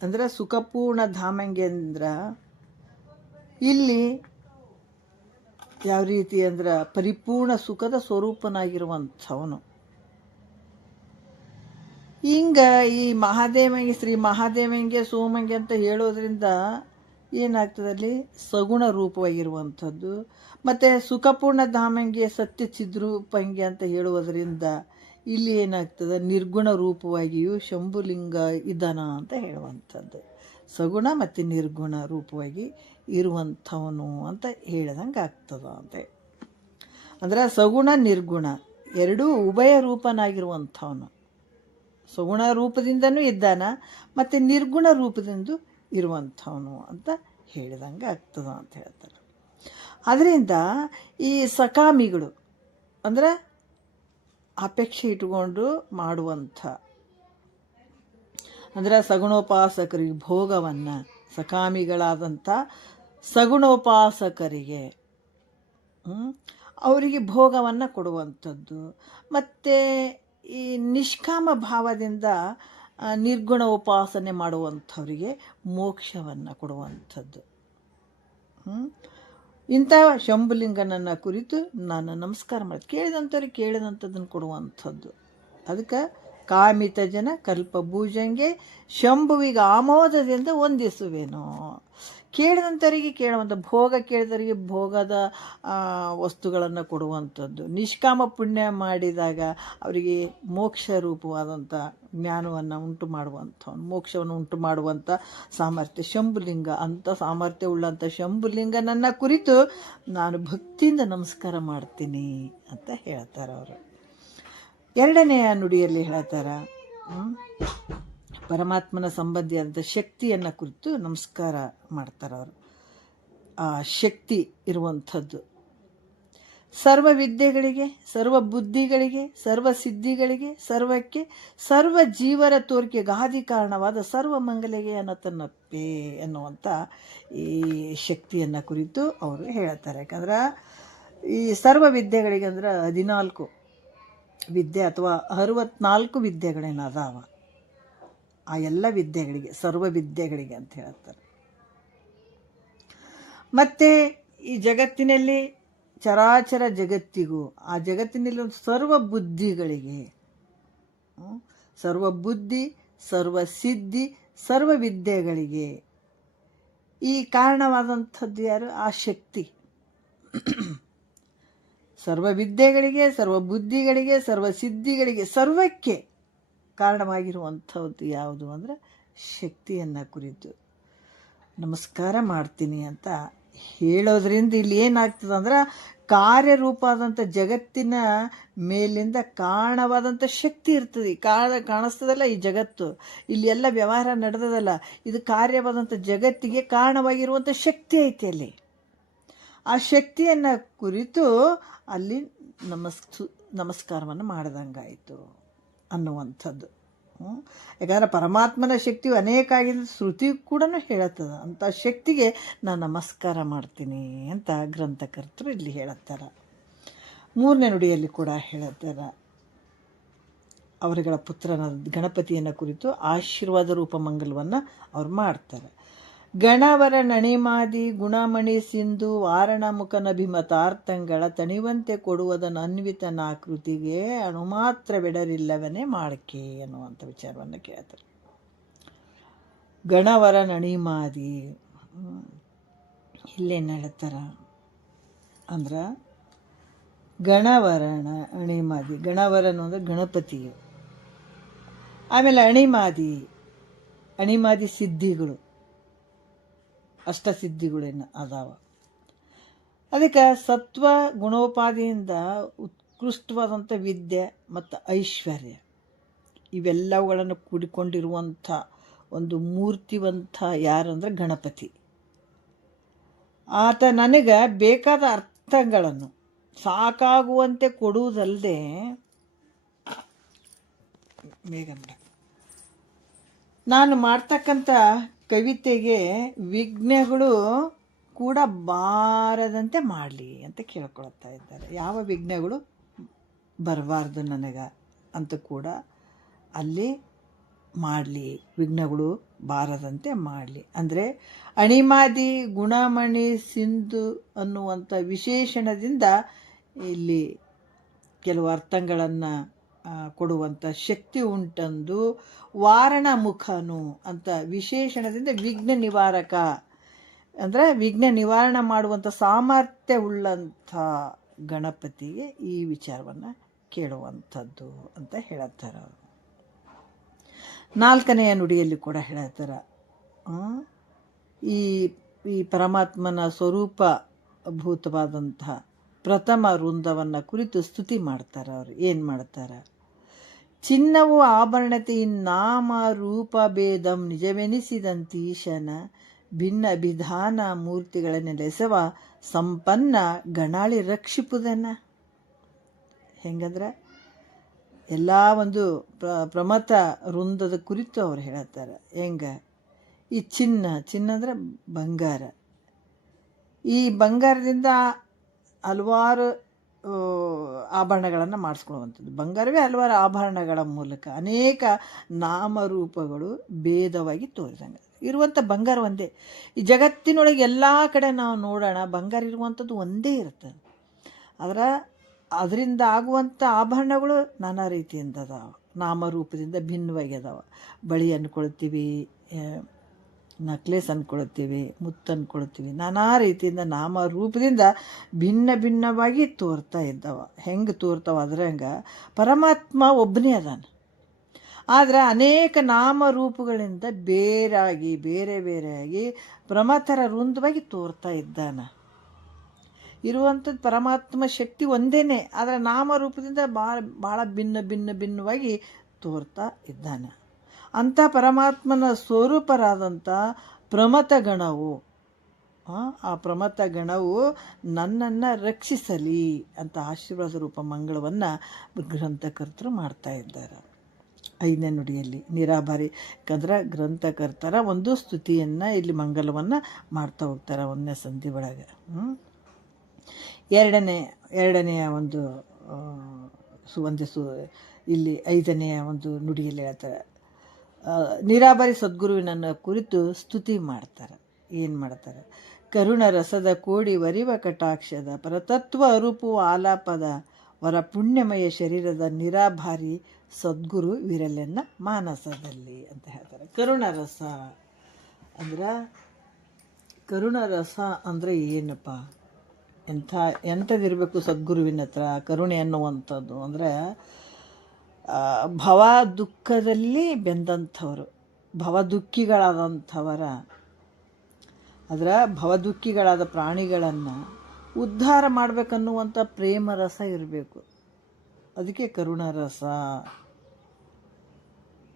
ಅಂದ್ರೆ, ಸುಖಪೂರ್ಣ ಧಾಮಂಗೆ ಅಂದ್ರೆ ಇಲ್ಲಿ ಯಾವ ರೀತಿ ಅಂದ್ರೆ ಪರಿಪೂರ್ಣ ಸುಖದ ಸ್ವರೂಪನಾಗಿರುವಂಥವನು. ಹಿಂಗೆ ಈ ಮಹಾದೇವಂಗೆ ಶ್ರೀ ಮಹಾದೇವಂಗೆ ಸೋಮಂಗೆ ಅಂತ ಹೇಳೋದ್ರಿಂದ ಏನಾಗ್ತದಲ್ಲಿ ಸಗುಣ ರೂಪವಾಗಿರುವಂಥದ್ದು. ಮತ್ತು ಸುಖಪೂರ್ಣ ಧಾಮಂಗೆ ಸತ್ಯ ಚಿದ್ರೂಪಂಗೆ ಅಂತ ಹೇಳುವುದರಿಂದ ಇಲ್ಲಿ ಏನಾಗ್ತದೆ ನಿರ್ಗುಣ ರೂಪವಾಗಿಯೂ ಶಂಭುಲಿಂಗ ಇದ್ದಾನ ಅಂತ ಹೇಳುವಂಥದ್ದು. ಸಗುಣ ಮತ್ತು ನಿರ್ಗುಣ ರೂಪವಾಗಿ ಇರುವಂಥವನು ಅಂತ ಹೇಳಿದಂಗೆ ಆಗ್ತದೆ ಅಂತೆ. ಅಂದರೆ ಸಗುಣ ನಿರ್ಗುಣ ಎರಡೂ ಉಭಯ ರೂಪನಾಗಿರುವಂಥವನು. ಸಗುಣ ರೂಪದಿಂದನೂ ಇದ್ದಾನ ಮತ್ತು ನಿರ್ಗುಣ ರೂಪದಿಂದ ಇರುವಂಥವನು ಅಂತ ಹೇಳಿದಂಗೆ ಆಗ್ತದ ಅಂತ ಹೇಳ್ತಾರೆ. ಅದರಿಂದ ಈ ಸಕಾಮಿಗಳು ಅಂದ್ರೆ ಅಪೇಕ್ಷೆ ಇಟ್ಕೊಂಡು ಮಾಡುವಂಥ, ಅಂದರೆ ಸಗುಣೋಪಾಸಕರಿಗೆ ಭೋಗವನ್ನು, ಸಕಾಮಿಗಳಾದಂಥ ಸಗುಣೋಪಾಸಕರಿಗೆ ಅವರಿಗೆ ಭೋಗವನ್ನು ಕೊಡುವಂಥದ್ದು. ಮತ್ತು ಈ ನಿಷ್ಕಾಮ ಭಾವದಿಂದ ನಿರ್ಗುಣ ಉಪಾಸನೆ ಮಾಡುವಂಥವರಿಗೆ ಮೋಕ್ಷವನ್ನು ಕೊಡುವಂಥದ್ದು. ಇಂಥ ಶಂಭುಲಿಂಗನನ್ನು ಕುರಿತು ನಾನು ನಮಸ್ಕಾರ ಮಾಡಿ ಕೇಳಿದಂಥವ್ರಿಗೆ ಕೇಳಿದಂಥದ್ದನ್ನು ಕೊಡುವಂಥದ್ದು. ಅದಕ್ಕೆ ಕಾಮಿತ ಜನ ಕಲ್ಪಭೂಜಂಗೆ ಶಂಭುವಿಗೆ ಆಮೋದದಿಂದ ವಂದಿಸುವೇನೋ. ಕೇಳಿದಂಥವರಿಗೆ ಕೇಳುವಂಥ, ಭೋಗ ಕೇಳಿದವರಿಗೆ ಭೋಗದ ವಸ್ತುಗಳನ್ನು ಕೊಡುವಂಥದ್ದು. ನಿಷ್ಕಾಮ ಪುಣ್ಯ ಮಾಡಿದಾಗ ಅವರಿಗೆ ಮೋಕ್ಷ ರೂಪವಾದಂಥ ಜ್ಞಾನವನ್ನು ಉಂಟು ಮಾಡುವಂಥವನು, ಮೋಕ್ಷವನ್ನು ಉಂಟು ಮಾಡುವಂಥ ಸಾಮರ್ಥ್ಯ ಶಂಭುಲಿಂಗ. ಅಂಥ ಸಾಮರ್ಥ್ಯ ಉಳ್ಳಂಥ ಶಂಭುಲಿಂಗನನ್ನು ಕುರಿತು ನಾನು ಭಕ್ತಿಯಿಂದ ನಮಸ್ಕಾರ ಮಾಡ್ತೀನಿ ಅಂತ ಹೇಳ್ತಾರೆ ಅವರು. ಎರಡನೆಯ ನುಡಿಯಲ್ಲಿ ಹೇಳ್ತಾರೆ, ಪರಮಾತ್ಮನ ಸಂಬಂಧಿಯಾದಂಥ ಶಕ್ತಿಯನ್ನು ಕುರಿತು ನಮಸ್ಕಾರ ಮಾಡ್ತಾರೆ ಅವರು. ಆ ಶಕ್ತಿ ಇರುವಂಥದ್ದು ಸರ್ವ ವಿದ್ಯೆಗಳಿಗೆ, ಸರ್ವ ಬುದ್ಧಿಗಳಿಗೆ, ಸರ್ವ ಸಿದ್ಧಿಗಳಿಗೆ, ಸರ್ವಕ್ಕೆ, ಸರ್ವ ಜೀವರ ತೋರಿಕೆ ಗಾದಿ ಕಾರಣವಾದ ಸರ್ವ ಮಂಗಲಿಗೆ ಅನ್ನತನ್ನಪ್ಪೆ ಎನ್ನುವಂಥ ಈ ಶಕ್ತಿಯನ್ನು ಕುರಿತು ಅವರು ಹೇಳ್ತಾರೆ. ಯಾಕಂದ್ರೆ ಈ ಸರ್ವ ವಿದ್ಯೆಗಳಿಗೆ ಅಂದ್ರೆ 14 ವಿದ್ಯೆ ಅಥವಾ 64 ವಿದ್ಯೆಗಳೇನು ಅದಾವ. ಆ ಎಲ್ಲ ವಿದ್ಯೆಗಳಿಗೆ, ಸರ್ವ ವಿದ್ಯೆಗಳಿಗೆ ಅಂತ ಹೇಳ್ತಾರೆ. ಮತ್ತು ಈ ಜಗತ್ತಿನಲ್ಲಿ ಚರಾಚರ ಜಗತ್ತಿಗೂ, ಆ ಜಗತ್ತಿನಲ್ಲಿ ಒಂದು ಸರ್ವ ಬುದ್ಧಿಗಳಿಗೆ, ಸರ್ವ ಬುದ್ಧಿ, ಸರ್ವ ಸಿದ್ಧಿ, ಸರ್ವ ವಿದ್ಯೆಗಳಿಗೆ ಈ ಕಾರಣವಾದಂಥದ್ದು ಯಾರು? ಆ ಶಕ್ತಿ. ಸರ್ವ ವಿದ್ಯೆಗಳಿಗೆ, ಸರ್ವ ಬುದ್ಧಿಗಳಿಗೆ, ಸರ್ವ ಸಿದ್ಧಿಗಳಿಗೆ, ಸರ್ವಕ್ಕೆ ಕಾರಣವಾಗಿರುವಂಥದ್ದು ಯಾವುದು ಅಂದರೆ ಶಕ್ತಿಯನ್ನು ಕುರಿತು ನಮಸ್ಕಾರ ಮಾಡ್ತೀನಿ ಅಂತ ಹೇಳೋದ್ರಿಂದ ಇಲ್ಲಿ ಏನಾಗ್ತದೆ ಅಂದ್ರೆ ಕಾರ್ಯರೂಪ ಆದಂಥ ಜಗತ್ತಿನ ಮೇಲಿಂದ ಕಾರಣವಾದಂಥ ಶಕ್ತಿ ಇರ್ತದೆ. ಕಾಣಿಸ್ತದಲ್ಲ ಈ ಜಗತ್ತು, ಇಲ್ಲಿ ಎಲ್ಲ ವ್ಯವಹಾರ ನಡೆದದಲ್ಲ, ಇದು ಕಾರ್ಯವಾದಂಥ ಜಗತ್ತಿಗೆ ಕಾರಣವಾಗಿರುವಂಥ ಶಕ್ತಿ ಐತಿ ಅಲ್ಲಿ. ಆ ಶಕ್ತಿಯನ್ನು ಕುರಿತು ಅಲ್ಲಿ ನಮಸ್ಕಾರವನ್ನು ಮಾಡ್ದಂಗಾಯಿತು ಅನ್ನುವಂಥದ್ದು. ಯಾಕಂದರೆ ಪರಮಾತ್ಮನ ಶಕ್ತಿಯು ಅನೇಕ ಆಗಿದೆ, ಶ್ರುತಿ ಕೂಡ ಹೇಳತ್ತದ. ಅಂಥ ಶಕ್ತಿಗೆ ನಾನು ನಮಸ್ಕಾರ ಮಾಡ್ತೀನಿ ಅಂತ ಗ್ರಂಥಕರ್ತರು ಇಲ್ಲಿ ಹೇಳುತ್ತಾರೆ. ಮೂರನೇ ನುಡಿಯಲ್ಲಿ ಕೂಡ ಹೇಳುತ್ತಾರೆ, ಅವರುಗಳ ಪುತ್ರನ ಗಣಪತಿಯನ್ನು ಕುರಿತು ಆಶೀರ್ವಾದ ರೂಪ ಮಂಗಲವನ್ನು ಅವ್ರು ಮಾಡ್ತಾರೆ. ಗಣವರ ನಣಿಮಾದಿ ಗುಣಮಣಿ ಸಿಂಧು ವಾರಣ ಮುಖನಭಿಮತಾರ್ಥಂಗಳ ತಣಿವಂತೆ ಕೊಡುವುದನ್ನು ಅನ್ವಿತನಾಕೃತಿಗೆ ಅಣುಮಾತ್ರವೆಡರಿಲ್ಲವನೇ ಮಾಡ್ಕೆ ಅನ್ನುವಂಥ ವಿಚಾರವನ್ನು ಕೇಳ್ತಾರೆ. ಗಣವರ ನಣಿಮಾದಿ ಇಲ್ಲೇನು ಹೇಳ್ತಾರ ಅಂದ್ರೆ ಗಣವರಣ ಅಣಿಮಾದಿ, ಗಣವರನು ಅಂದರೆ ಗಣಪತಿಯು. ಆಮೇಲೆ ಅಣಿಮಾದಿ ಸಿದ್ಧಿಗಳು, ಅಷ್ಟಸಿದ್ಧಿಗಳೇನು ಅದಾವ. ಅದಕ್ಕೆ ಸತ್ವ ಗುಣೋಪಾದಿಯಿಂದ ಉತ್ಕೃಷ್ಟವಾದಂಥ ವಿದ್ಯೆ ಮತ್ತು ಐಶ್ವರ್ಯ ಇವೆಲ್ಲವುಗಳನ್ನು ಕೂಡಿಕೊಂಡಿರುವಂಥ ಒಂದು ಮೂರ್ತಿವಂತ ಯಾರಂದ್ರೆ ಗಣಪತಿ. ಆತ ನನಗೆ ಬೇಕಾದ ಅರ್ಥಗಳನ್ನು ಸಾಕಾಗುವಂತೆ ಕೊಡುವುದಲ್ಲದೆ ನಾನು ಮಾಡ್ತಕ್ಕಂಥ ಕವಿತೆಗೆ ವಿಘ್ನಗಳು ಕೂಡ ಬಾರದಂತೆ ಮಾಡಲಿ ಅಂತ ಕೇಳ್ಕೊಳ್ತಾ ಇದ್ದಾರೆ. ಯಾವ ವಿಘ್ನಗಳು ಬರಬಾರ್ದು ನನಗೆ ಅಂತ ಕೂಡ ಅಲ್ಲಿ ಮಾಡಲಿ, ವಿಘ್ನಗಳು ಬಾರದಂತೆ ಮಾಡಲಿ. ಅಂದರೆ ಅಣಿಮಾದಿ ಗುಣಮಣಿ ಸಿಂಧು ಅನ್ನುವಂಥ ವಿಶೇಷಣದಿಂದ ಇಲ್ಲಿ ಕೆಲವು ಅರ್ಥಗಳನ್ನು ಕೊಡುವಂಥ ಶಕ್ತಿ ಉಂಟಂದು ವಾರಣ ಮುಖನು ಅಂತ ವಿಶೇಷಣದಿಂದ ವಿಘ್ನ ನಿವಾರಕ ಅಂದರೆ ವಿಘ್ನ ನಿವಾರಣೆ ಮಾಡುವಂಥ ಸಾಮರ್ಥ್ಯ ಉಳ್ಳಂಥ ಗಣಪತಿಗೆ ಈ ವಿಚಾರವನ್ನು ಕೇಳುವಂಥದ್ದು ಅಂತ ಹೇಳುತ್ತಾರೆ. ನಾಲ್ಕನೆಯ ನುಡಿಯಲ್ಲಿ ಕೂಡ ಹೇಳ್ತಾರೆ, ಈ ಪರಮಾತ್ಮನ ಸ್ವರೂಪಭೂತವಾದಂತಹ ಪ್ರಥಮ ವೃಂದವನ್ನು ಕುರಿತು ಸ್ತುತಿ ಮಾಡ್ತಾರೆ. ಅವರು ಏನು ಮಾಡ್ತಾರೆ? ಚಿನ್ನವು ಆಭರಣತೆ ನಾಮ ರೂಪ ಭೇದಂ ನಿಜವೆನಿಸಿದಂತೀಶನ ಭಿನ್ನ ವಿಧಾನ ಮೂರ್ತಿಗಳ ನೆಲೆಸವ ಸಂಪನ್ನ ಗಣಾಳಿ ರಕ್ಷಿಪುದನ. ಹೆಂಗಂದ್ರೆ ಎಲ್ಲ ಒಂದು ಪ್ರಮಥ ವೃಂದದ ಕುರಿತು ಅವ್ರು ಹೇಳ್ತಾರೆ. ಹೆಂಗೆ ಈ ಚಿನ್ನ ಅಂದರೆ ಬಂಗಾರ. ಈ ಬಂಗಾರದಿಂದ ಹಲವಾರು ಆಭರಣಗಳನ್ನು ಮಾಡಿಸ್ಕೊಳ್ಳುವಂಥದ್ದು. ಬಂಗಾರವೇ ಹಲವಾರು ಆಭರಣಗಳ ಮೂಲಕ ಅನೇಕ ನಾಮರೂಪಗಳು ಭೇದವಾಗಿ ತೋರಿದಂಗೆ ಇರುವಂಥ ಬಂಗಾರ ಒಂದೇ. ಈ ಜಗತ್ತಿನೊಳಗೆ ಎಲ್ಲ ಕಡೆ ನಾವು ನೋಡೋಣ, ಬಂಗಾರ ಇರುವಂಥದ್ದು ಒಂದೇ ಇರ್ತದೆ. ಅದರಿಂದ ಆಗುವಂಥ ಆಭರಣಗಳು ನಾನಾ ರೀತಿಯಿಂದ ಅದಾವೆ, ನಾಮರೂಪದಿಂದ ಭಿನ್ನವಾಗಿ ಅದಾವೆ. ಬಳಿ ಅಂದ್ಕೊಳ್ತೀವಿ, ನಕ್ಲೇಸ್ ಅಂದ್ಕೊಳ್ತೀವಿ, ಮುತ್ತು ಅಂದ್ಕೊಳ್ತೀವಿ, ನಾನಾ ರೀತಿಯಿಂದ ನಾಮರೂಪದಿಂದ ಭಿನ್ನ ಭಿನ್ನವಾಗಿ ತೋರ್ತಾ ಇದ್ದಾವೆ. ಹೆಂಗೆ ತೋರ್ತಾವೆ ಅದ್ರಂಗೆ ಪರಮಾತ್ಮ ಒಬ್ಬನೇ ಅದಾನ. ಆದರೆ ಅನೇಕ ನಾಮರೂಪಗಳಿಂದ ಬೇರೆ ಬೇರೆಯಾಗಿ ಪ್ರಮಥರ ವೃಂದವಾಗಿ ತೋರ್ತಾ ಇದ್ದಾನ. ಇರುವಂಥದ್ದು ಪರಮಾತ್ಮ ಶಕ್ತಿ ಒಂದೇನೆ, ಆದರೆ ನಾಮರೂಪದಿಂದ ಭಾಳ ಭಿನ್ನವಾಗಿ ತೋರ್ತಾ ಇದ್ದಾನೆ. ಅಂಥ ಪರಮಾತ್ಮನ ಸ್ವರೂಪರಾದಂಥ ಪ್ರಮಥ ಗಣವು, ಆ ಪ್ರಮಥ ಗಣವು ನನ್ನನ್ನು ರಕ್ಷಿಸಲಿ ಅಂತ ಆಶೀರ್ವಾದ ರೂಪ ಮಂಗಳವನ್ನು ಗ್ರಂಥಕರ್ತರು ಮಾಡ್ತಾ ಇದ್ದಾರೆ. 5ನೇ ನುಡಿಯಲ್ಲಿ ನಿರಾಭಾರಿ, ಯಾಕಂದ್ರೆ ಗ್ರಂಥಕರ್ತರ ಒಂದು ಸ್ತುತಿಯನ್ನು ಇಲ್ಲಿ ಮಂಗಲವನ್ನು ಮಾಡ್ತಾ ಹೋಗ್ತಾರೆ 1ನೇ ಸಂಧಿ ಒಳಗೆ. ಎರಡನೆಯ ಒಂದು ಇಲ್ಲಿ 5ನೆಯ ಒಂದು ನುಡಿಯಲ್ಲಿ ಹೇಳ್ತಾರೆ, ನಿರಾಭಾರಿ ಸದ್ಗುರುವಿನನ್ನು ಕುರಿತು ಸ್ತುತಿ ಮಾಡ್ತಾರೆ. ಏನು ಮಾಡ್ತಾರೆ? ಕರುಣ ರಸದ ಕೋಡಿ ವರಿವ ಕಟಾಕ್ಷದ ಪರತತ್ವ ಅರೂಪು ಆಲಾಪದ ವರ ಪುಣ್ಯಮಯ ಶರೀರದ ನಿರಾಭಾರಿ ಸದ್ಗುರು ವಿರಲೆನ್ನ ಮಾನಸದಲ್ಲಿ ಅಂತ ಹೇಳ್ತಾರೆ. ಕರುಣರಸ ಅಂದ್ರೆ ಏನಪ್ಪ? ಎಂಥದಿರಬೇಕು ಸದ್ಗುರುವಿನ ಹತ್ರ ಕರುಣೆ ಅನ್ನುವಂಥದ್ದು? ಅಂದರೆ ಭವ ದುಃಖದಲ್ಲಿ ಬೆಂದಂಥವರು, ಭವದುಃಖಿಗಳಾದಂಥವರ ಭವದುಃಖಿಗಳಾದ ಪ್ರಾಣಿಗಳನ್ನು ಉದ್ಧಾರ ಮಾಡಬೇಕನ್ನುವಂಥ ಪ್ರೇಮ ರಸ ಇರಬೇಕು. ಅದಕ್ಕೆ ಕರುಣರಸ.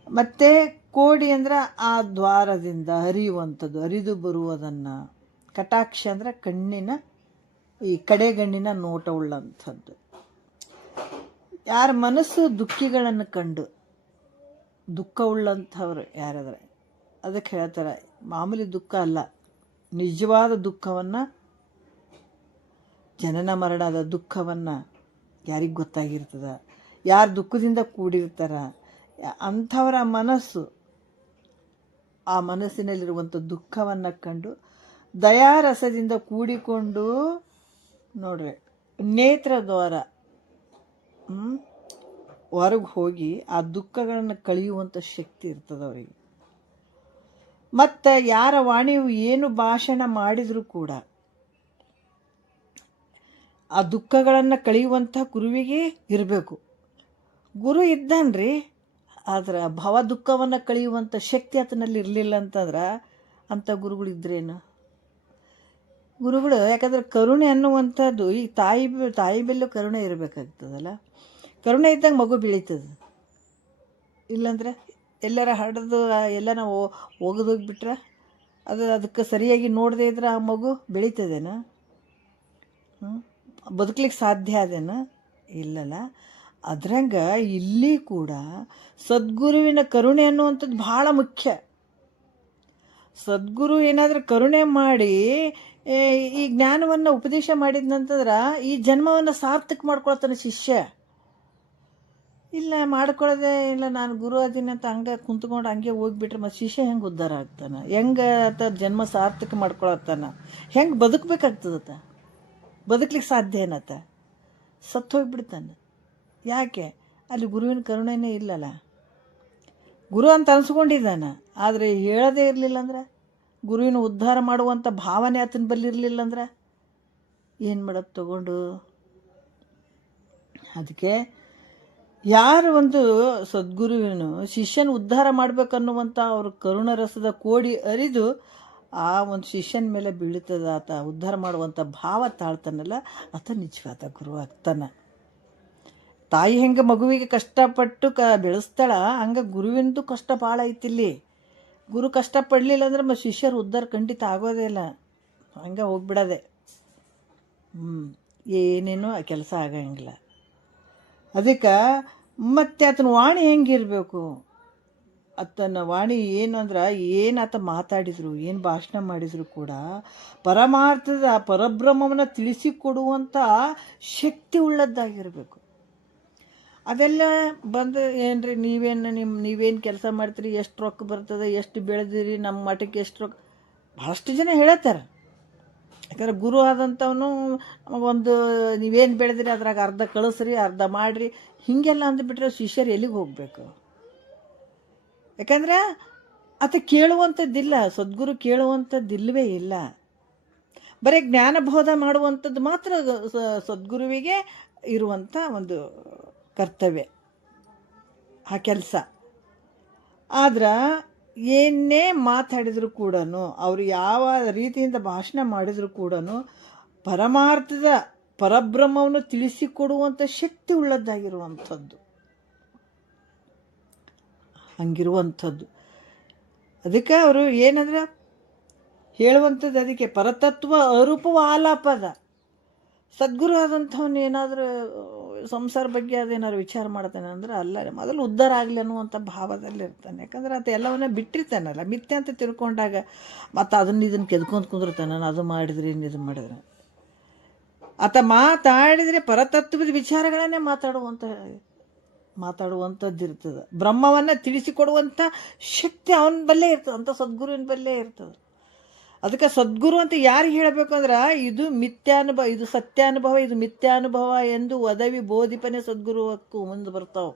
ಮತ್ತು ಕೋಡಿ ಅಂದ್ರೆ ಆ ದ್ವಾರದಿಂದ ಹರಿಯುವಂಥದ್ದು, ಹರಿದು ಬರುವುದನ್ನು. ಕಟಾಕ್ಷ ಅಂದರೆ ಕಣ್ಣಿನ ಈ ಕಡೆಗಣ್ಣಿನ ನೋಟವುಳ್ಳಂಥದ್ದು. ಯಾರ ಮನಸ್ಸು ದುಃಖಿಗಳನ್ನು ಕಂಡು ದುಃಖವುಳ್ಳಂಥವ್ರು ಯಾರಾದರೆ ಅದಕ್ಕೆ ಹೇಳ್ತಾರೆ, ಮಾಮೂಲಿ ದುಃಖ ಅಲ್ಲ, ನಿಜವಾದ ದುಃಖವನ್ನು, ಜನನ ಮರಣದ ದುಃಖವನ್ನು ಯಾರಿಗೆ ಗೊತ್ತಾಗಿರ್ತದ? ಯಾರು ದುಃಖದಿಂದ ಕೂಡಿರ್ತಾರ ಅಂಥವರ ಮನಸ್ಸು, ಆ ಮನಸ್ಸಿನಲ್ಲಿರುವಂಥ ದುಃಖವನ್ನು ಕಂಡು ದಯಾರಸದಿಂದ ಕೂಡಿಕೊಂಡು ನೋಡ್ರಿ ನೇತ್ರ ದ್ವಾರ ಹೊರಗೆ ಹೋಗಿ ಆ ದುಃಖಗಳನ್ನು ಕಳೆಯುವಂಥ ಶಕ್ತಿ ಇರ್ತದೆ ಅವರಿಗೆ. ಮತ್ತು ಯಾರ ವಾಣಿಯು ಏನು ಭಾಷಣ ಮಾಡಿದರೂ ಕೂಡ ಆ ದುಃಖಗಳನ್ನು ಕಳೆಯುವಂಥ ಗುರುವಿಗೆ ಇರಬೇಕು. ಗುರು ಇದ್ದಾನ್ರಿ, ಆದ್ರೆ ಭವ ದುಃಖವನ್ನು ಕಳೆಯುವಂಥ ಶಕ್ತಿ ಆತನಲ್ಲಿ ಇರಲಿಲ್ಲ ಅಂತಂದ್ರೆ ಅಂಥ ಗುರುಗಳಿದ್ರೇನು? ಗುರುಗಳು ಯಾಕಂದ್ರೆ ಕರುಣೆ ಅನ್ನುವಂಥದ್ದು, ಈ ತಾಯಿ ಬೆಲ್ಲೂ ಕರುಣೆ ಇರಬೇಕಾಗ್ತದಲ್ಲ. ಕರುಣೆ ಇದ್ದಾಗ ಮಗು ಬೆಳೀತದೆ. ಇಲ್ಲಾಂದ್ರೆ ಎಲ್ಲರ ಹಡ್ದು ಎಲ್ಲ ನಾವು ಒಗೆದೋಗ್ಬಿಟ್ರೆ ಅದಕ್ಕೆ ಸರಿಯಾಗಿ ನೋಡದೇ ಇದ್ರೆ ಆ ಮಗು ಬೆಳೀತದೇನ? ಬದುಕಲಿಕ್ಕೆ ಸಾಧ್ಯ ಅದೇನ? ಇಲ್ಲಲ್ಲ. ಅದ್ರಂಗೆ ಇಲ್ಲಿ ಕೂಡ ಸದ್ಗುರುವಿನ ಕರುಣೆ ಅನ್ನುವಂಥದ್ದು ಭಾಳ ಮುಖ್ಯ. ಸದ್ಗುರು ಏನಾದರೂ ಕರುಣೆ ಮಾಡಿ ಈ ಜ್ಞಾನವನ್ನು ಉಪದೇಶ ಮಾಡಿದ್ನಂತಂದ್ರೆ ಈ ಜನ್ಮವನ್ನು ಸಾರ್ಥಕ ಮಾಡ್ಕೊಳ್ತಾನೆ ಶಿಷ್ಯ. ಇಲ್ಲ ಮಾಡ್ಕೊಳ್ಳೋದೇ ಇಲ್ಲ, ನಾನು ಗುರು ಅದೀನಿ ಅಂತ ಹಂಗೆ ಕುಂತ್ಕೊಂಡು ಹಂಗೆ ಹೋಗ್ಬಿಟ್ರೆ ಮತ್ತೆ ಶಿಷ್ಯ ಹೆಂಗೆ ಉದ್ಧಾರ ಆಗ್ತಾನೆ? ಹೆಂಗೆ ಆತ ಜನ್ಮ ಸಾರ್ಥಕ ಮಾಡ್ಕೊಳತ್ತಾನ? ಹೆಂಗೆ ಬದುಕಬೇಕಾಗ್ತದತ್ತ? ಬದುಕಲಿಕ್ಕೆ ಸಾಧ್ಯ ಏನತ್ತ? ಸತ್ತು ಹೋಗ್ಬಿಡ್ತಾನೆ. ಯಾಕೆ? ಅಲ್ಲಿ ಗುರುವಿನ ಕರುಣೆನೇ ಇಲ್ಲಲ್ಲ. ಗುರು ಅಂತ ಅನ್ಸ್ಕೊಂಡಿದ್ದಾನೆ, ಆದರೆ ಹೇಳದೇ ಇರಲಿಲ್ಲ ಅಂದ್ರೆ, ಗುರುವಿನ ಉದ್ಧಾರ ಮಾಡುವಂಥ ಭಾವನೆ ಆತನ ಬಲ್ಲಿರಲಿಲ್ಲ ಅಂದ್ರೆ ಏನು ಮಾಡೋದು ತಗೊಂಡು. ಅದಕ್ಕೆ ಯಾರು ಒಂದು ಸದ್ಗುರುವಿನ ಶಿಷ್ಯನ ಉದ್ಧಾರ ಮಾಡಬೇಕನ್ನುವಂಥ ಅವ್ರ ಕರುಣರಸದ ಕೋಡಿ ಅರಿದು ಆ ಒಂದು ಶಿಷ್ಯನ ಮೇಲೆ ಬೀಳ್ತದ, ಆತ ಉದ್ಧಾರ ಮಾಡುವಂಥ ಭಾವ ತಾಳ್ತಾನಲ್ಲ, ಆತ ನಿಜವಾದ ಗುರು ಆಗ್ತಾನೆ. ತಾಯಿ ಹೆಂಗೆ ಮಗುವಿಗೆ ಕಷ್ಟಪಟ್ಟು ಬೆಳೆಸ್ತಾಳ, ಹಂಗೆ ಗುರುವಿನದು ಕಷ್ಟ ಭಾಳ ಐತಿಲ್ಲಿ. ಗುರು ಕಷ್ಟಪಡಲಿಲ್ಲ ಅಂದ್ರೆ ಶಿಷ್ಯರು ಉದ್ಧಾರ ಖಂಡಿತ ಆಗೋದೇ ಇಲ್ಲ, ಹಂಗೆ ಹೋಗ್ಬಿಡೋದೆ. ಏನೇನೋ ಕೆಲಸ ಆಗಂಗಿಲ್ಲ. ಅದಕ್ಕೆ ಮತ್ತೆ ಆತನ ವಾಣಿ ಹೆಂಗಿರಬೇಕು, ಆತನ ವಾಣಿ ಏನು ಅಂದ್ರೆ, ಏನು ಆತ ಮಾತಾಡಿದ್ರು, ಏನು ಭಾಷಣ ಮಾಡಿದ್ರು ಕೂಡ ಪರಮಾರ್ಥದ ಪರಬ್ರಹ್ಮವನ್ನು ತಿಳಿಸಿಕೊಡುವಂಥ ಶಕ್ತಿ ಉಳ್ಳದ್ದಾಗಿರಬೇಕು. ಅದೆಲ್ಲ ಬಂದು ಏನ್ರಿ ನೀವೇನು ಕೆಲಸ ಮಾಡ್ತೀರಿ, ಎಷ್ಟು ರೊಕ್ಕ ಬರ್ತದೆ, ಎಷ್ಟು ಬೆಳೆದಿರಿ, ನಮ್ಮ ಮಠಕ್ಕೆ ಎಷ್ಟು ರೊಕ್ಕ, ಭಾಳಷ್ಟು ಜನ ಹೇಳತ್ತಾರೆ. ಯಾಕಂದ್ರೆ ಗುರು ಆದಂಥವನು ಒಂದು ನೀವೇನು ಬೆಳೆದಿರಿ ಅದ್ರಾಗ ಅರ್ಧ ಕಳಿಸ್ರಿ, ಅರ್ಧ ಮಾಡಿರಿ, ಹೀಗೆಲ್ಲ ಅಂದ್ಬಿಟ್ರೆ ಶಿಷ್ಯರು ಎಲ್ಲಿಗೆ ಹೋಗಬೇಕು? ಯಾಕಂದ್ರೆ ಆತ ಕೇಳುವಂಥದ್ದಿಲ್ಲ, ಸದ್ಗುರು ಕೇಳುವಂಥದ್ದಿಲ್ಲವೇ ಇಲ್ಲ. ಬರೀ ಜ್ಞಾನಬೋಧ ಮಾಡುವಂಥದ್ದು ಮಾತ್ರ ಸದ್ಗುರುವಿಗೆ ಇರುವಂಥ ಒಂದು ಕರ್ತವ್ಯ, ಆ ಕೆಲಸ. ಆದ್ರೆ ಏನೇ ಮಾತಾಡಿದ್ರು ಕೂಡ, ಅವರು ಯಾವ ರೀತಿಯಿಂದ ಭಾಷಣ ಮಾಡಿದ್ರು ಕೂಡ ಪರಮಾರ್ಥದ ಪರಬ್ರಹ್ಮವನ್ನು ತಿಳಿಸಿಕೊಡುವಂಥ ಶಕ್ತಿ ಉಳ್ಳದ್ದಾಗಿರುವಂಥದ್ದು, ಹಂಗಿರುವಂಥದ್ದು. ಅದಕ್ಕೆ ಅವರು ಏನಂದ್ರೆ ಹೇಳುವಂಥದ್ದು, ಅದಕ್ಕೆ ಪರತತ್ವ ಅರೂಪವ ಆಲಾಪದ. ಸದ್ಗುರು ಆದಂಥವನು ಏನಾದರೂ ಸಂಸಾರ ಬಗ್ಗೆ ಅದೇನಾದ್ರು ವಿಚಾರ ಮಾಡ್ತಾನೆ ಅಂದ್ರೆ ಅಲ್ಲ, ಮೊದಲು ಉದ್ಧಾರ ಆಗಲಿ ಅನ್ನುವಂಥ ಭಾವದಲ್ಲಿ ಇರ್ತಾನೆ. ಯಾಕಂದ್ರೆ ಆತ ಎಲ್ಲವನ್ನ ಬಿಟ್ಟಿರ್ತಾನಲ್ಲ, ಮಿಥ್ಯೆ ಅಂತ ತಿಳ್ಕೊಂಡಾಗ ಮತ್ತು ಇದನ್ನು ಕೆದ್ಕೊಂಡು ಕುಂದಿರ್ತಾನೆ, ನಾನು ಅದು ಮಾಡಿದ್ರೆ ಇದು ಮಾಡಿದ್ರೆ. ಆತ ಮಾತಾಡಿದರೆ ಪರತತ್ವದ ವಿಚಾರಗಳನ್ನೇ ಮಾತಾಡುವಂಥದ್ದು ಇರ್ತದೆ. ಬ್ರಹ್ಮವನ್ನು ತಿಳಿಸಿಕೊಡುವಂಥ ಶಕ್ತಿ ಅವನ ಬಲ್ಲೇ ಇರ್ತದೆ, ಅಂಥ ಸದ್ಗುರುವಿನ ಬಲ್ಲೇ ಇರ್ತದೆ. ಅದಕ್ಕೆ ಸದ್ಗುರು ಅಂತ ಯಾರಿಗೆ ಹೇಳಬೇಕು ಅಂದ್ರೆ, ಇದು ಮಿಥ್ಯಾನುಭವ, ಇದು ಸತ್ಯಾನುಭವ, ಇದು ಮಿಥ್ಯಾನುಭವ ಎಂದು ಒದವಿ ಬೋಧಿಪನೆ ಸದ್ಗುರುವಕ್ಕೂ ಮುಂದೆ ಬರ್ತಾವೆ.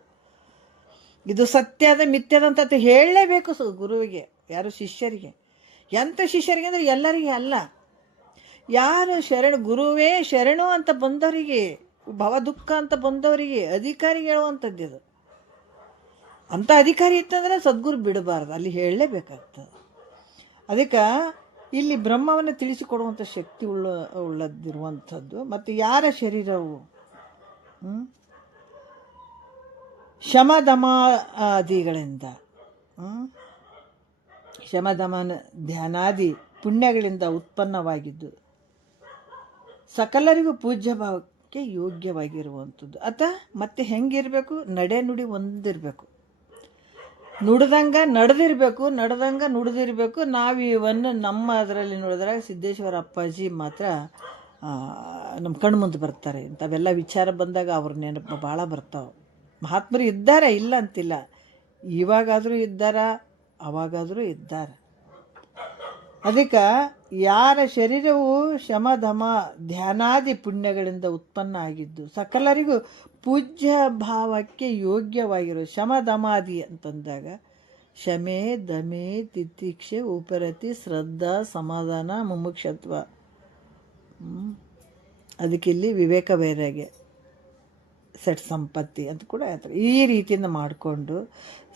ಇದು ಸತ್ಯದ ಮಿಥ್ಯದಂತ ಹೇಳಲೇಬೇಕು ಗುರುವಿಗೆ, ಯಾರು ಶಿಷ್ಯರಿಗೆ. ಎಂಥ ಶಿಷ್ಯರಿಗೆ ಅಂದರೆ ಎಲ್ಲರಿಗೆ ಅಲ್ಲ, ಯಾರು ಗುರುವೇ ಶರಣು ಅಂತ ಬಂದವರಿಗೆ, ಭವ ದುಃಖ ಅಂತ ಬಂದವರಿಗೆ, ಅಧಿಕಾರಿಗೆ ಹೇಳುವಂಥದ್ದು ಇದು. ಅಂಥ ಅಧಿಕಾರಿ ಇತ್ತಂದ್ರೆ ಸದ್ಗುರು ಬಿಡಬಾರ್ದು, ಅಲ್ಲಿ ಹೇಳಲೇಬೇಕಾಗ್ತದೆ. ಅದಕ್ಕೆ ಇಲ್ಲಿ ಬ್ರಹ್ಮವನ್ನು ತಿಳಿಸಿಕೊಡುವಂಥ ಶಕ್ತಿ ಉಳ್ಳದಿರುವಂಥದ್ದು. ಮತ್ತು ಯಾರ ಶರೀರವು ಶಮದಮಾದಿಗಳಿಂದ, ಶಮದಮನ ಧ್ಯಾನಾದಿ ಪುಣ್ಯಗಳಿಂದ ಉತ್ಪನ್ನವಾಗಿದ್ದು ಸಕಲರಿಗೂ ಪೂಜ್ಯ ಭಾವಕ್ಕೆ ಯೋಗ್ಯವಾಗಿರುವಂಥದ್ದು. ಮತ್ತೆ ಹೆಂಗಿರಬೇಕು, ನಡೆ ನುಡಿ ಒಂದಿರಬೇಕು, ನುಡ್ದಂಗೆ ನಡೆದಿರಬೇಕು, ನಡೆದಂಗೆ ನುಡಿದಿರಬೇಕು. ನಾವಿವನ್ನು ನಮ್ಮ ಅದರಲ್ಲಿ ನೋಡಿದ್ರಾಗ ಸಿದ್ದೇಶ್ವರ ಅಪ್ಪಾಜಿ ಮಾತ್ರ ನಮ್ಮ ಕಣ್ಣು ಮುಂದೆ ಬರ್ತಾರೆ. ಇಂಥವೆಲ್ಲ ವಿಚಾರ ಬಂದಾಗ ಅವ್ರ ನೆನಪು ಭಾಳ ಬರ್ತಾವೆ. ಮಹಾತ್ಮರು ಇದ್ದಾರೆ, ಇಲ್ಲ ಅಂತಿಲ್ಲ, ಇವಾಗಾದರೂ ಇದ್ದಾರ, ಅವಾಗಾದರೂ ಇದ್ದಾರೆ. ಅದಕ್ಕೆ ಯಾರ ಶರೀರವು ಶಮಧಮ ಧ್ಯಾನಾದಿ ಪುಣ್ಯಗಳಿಂದ ಉತ್ಪನ್ನ ಆಗಿದ್ದು ಸಕಲರಿಗೂ ಪೂಜ್ಯ ಭಾವಕ್ಕೆ ಯೋಗ್ಯವಾಗಿರೋ ಶಮಧಮಾದಿ ಅಂತಂದಾಗ ಶಮೆ, ದಮೆ, ತಿತಿಕ್ಷೆ, ಉಪರತಿ, ಶ್ರದ್ಧಾ, ಸಮಾಧಾನ, ಮುಮುಕ್ಷತ್ವ. ಅದಕ್ಕಿಲ್ಲಿ ವಿವೇಕ ವೈರಾಗ್ಯ, ಸೆಟ್ ಸಂಪತ್ತಿ ಅಂತ ಕೂಡ ಹೇಳ್ತಾರೆ. ಈ ರೀತಿಯಿಂದ ಮಾಡಿಕೊಂಡು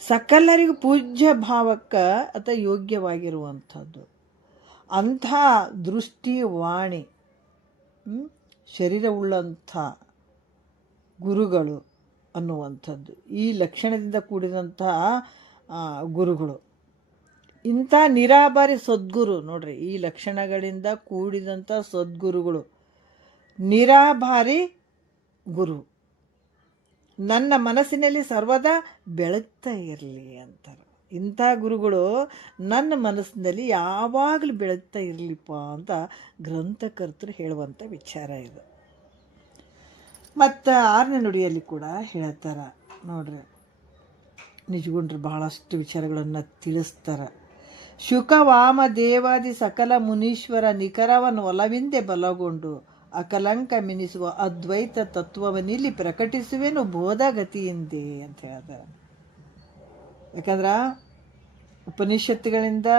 ಸಕಲರಿಗೂ ಪೂಜ್ಯ ಭಾವಕ್ಕೆ ಅಥವಾ ಯೋಗ್ಯವಾಗಿರುವಂಥದ್ದು ಅಂಥ ದೃಷ್ಟಿ, ವಾಣಿ, ಶರೀರವುಳ್ಳಂಥ ಗುರುಗಳು ಅನ್ನುವಂಥದ್ದು, ಈ ಲಕ್ಷಣದಿಂದ ಕೂಡಿದಂತಹ ಗುರುಗಳು. ಇಂಥ ನಿರಾಭಾರಿ ಸದ್ಗುರು ನೋಡ್ರಿ, ಈ ಲಕ್ಷಣಗಳಿಂದ ಕೂಡಿದಂಥ ಸದ್ಗುರುಗಳು, ನಿರಾಭಾರಿ ಗುರು ನನ್ನ ಮನಸ್ಸಿನಲ್ಲಿ ಸರ್ವದಾ ಬೆಳಗ್ತಾ ಇರಲಿ ಅಂತಾರೆ. ಇಂಥ ಗುರುಗಳು ನನ್ನ ಮನಸ್ಸಿನಲ್ಲಿ ಯಾವಾಗಲೂ ಬೆಳಗ್ತಾ ಇರಲಿಪ್ಪ ಅಂತ ಗ್ರಂಥಕರ್ತರು ಹೇಳುವಂಥ ವಿಚಾರ ಇದು. ಮತ್ತು 6ನೇ ನುಡಿಯಲ್ಲಿ ಕೂಡ ಹೇಳ್ತಾರೆ ನೋಡ್ರಿ, ನಿಜಗುಂಡ್ರು ಬಹಳಷ್ಟು ವಿಚಾರಗಳನ್ನು ತಿಳಿಸ್ತಾರೆ. ಶುಕ ವಾಮ ದೇವಾದಿ ಸಕಲ ಮುನೀಶ್ವರ ನಿಖರವನ್ನು ಒಲವಿಂದೆ ಬಲಗೊಂಡು ಅಕಲಂಕಮೆನಿಸುವ ಅದ್ವೈತ ತತ್ವವನ್ನಿಲ್ಲಿ ಪ್ರಕಟಿಸುವೆನು ಬೋಧಗತಿಯಿಂದೇ ಅಂತ ಹೇಳ್ತಾರೆ. ಯಾಕಂದ್ರೆ ಉಪನಿಷತ್ತುಗಳಿಂದ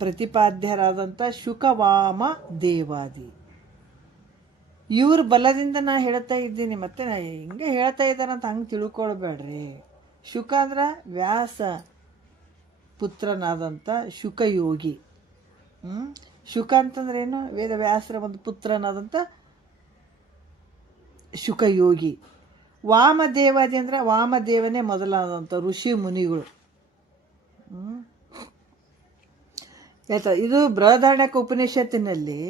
ಪ್ರತಿಪಾದ್ಯರಾದಂಥ ಶುಕವಾಮ ದೇವಾದಿ ಇವ್ರ ಬಲದಿಂದ ನಾ ಹೇಳ್ತಾ ಇದ್ದೀನಿ. ಮತ್ತೆ ನಾ ಹಿಂಗೆ ಹೇಳ್ತಾ ಇದ್ದಾರಂತ ಹಂಗೆ ತಿಳ್ಕೊಳ್ಬೇಡ್ರಿ. ಶುಕ ಅಂದ್ರೆ ವ್ಯಾಸ ಪುತ್ರನಾದಂಥ ಶುಕಯೋಗಿ. ಶುಕ ಅಂತಂದ್ರೆ ಏನು? ವೇದ ವ್ಯಾಸರ ಒಂದು ಪುತ್ರನಾದಂಥ ಶುಕಯೋಗಿ. ವಾಮದೇವಾದಿ ಅಂದ್ರೆ ವಾಮದೇವನೇ ಮೊದಲಾದಂಥ ಋಷಿ ಮುನಿಗಳು. ಆಯ್ತಾ? ಇದು ಬೃಹದಾರಣ್ಯಕ ಉಪನಿಷತ್ತಿನಲ್ಲಿ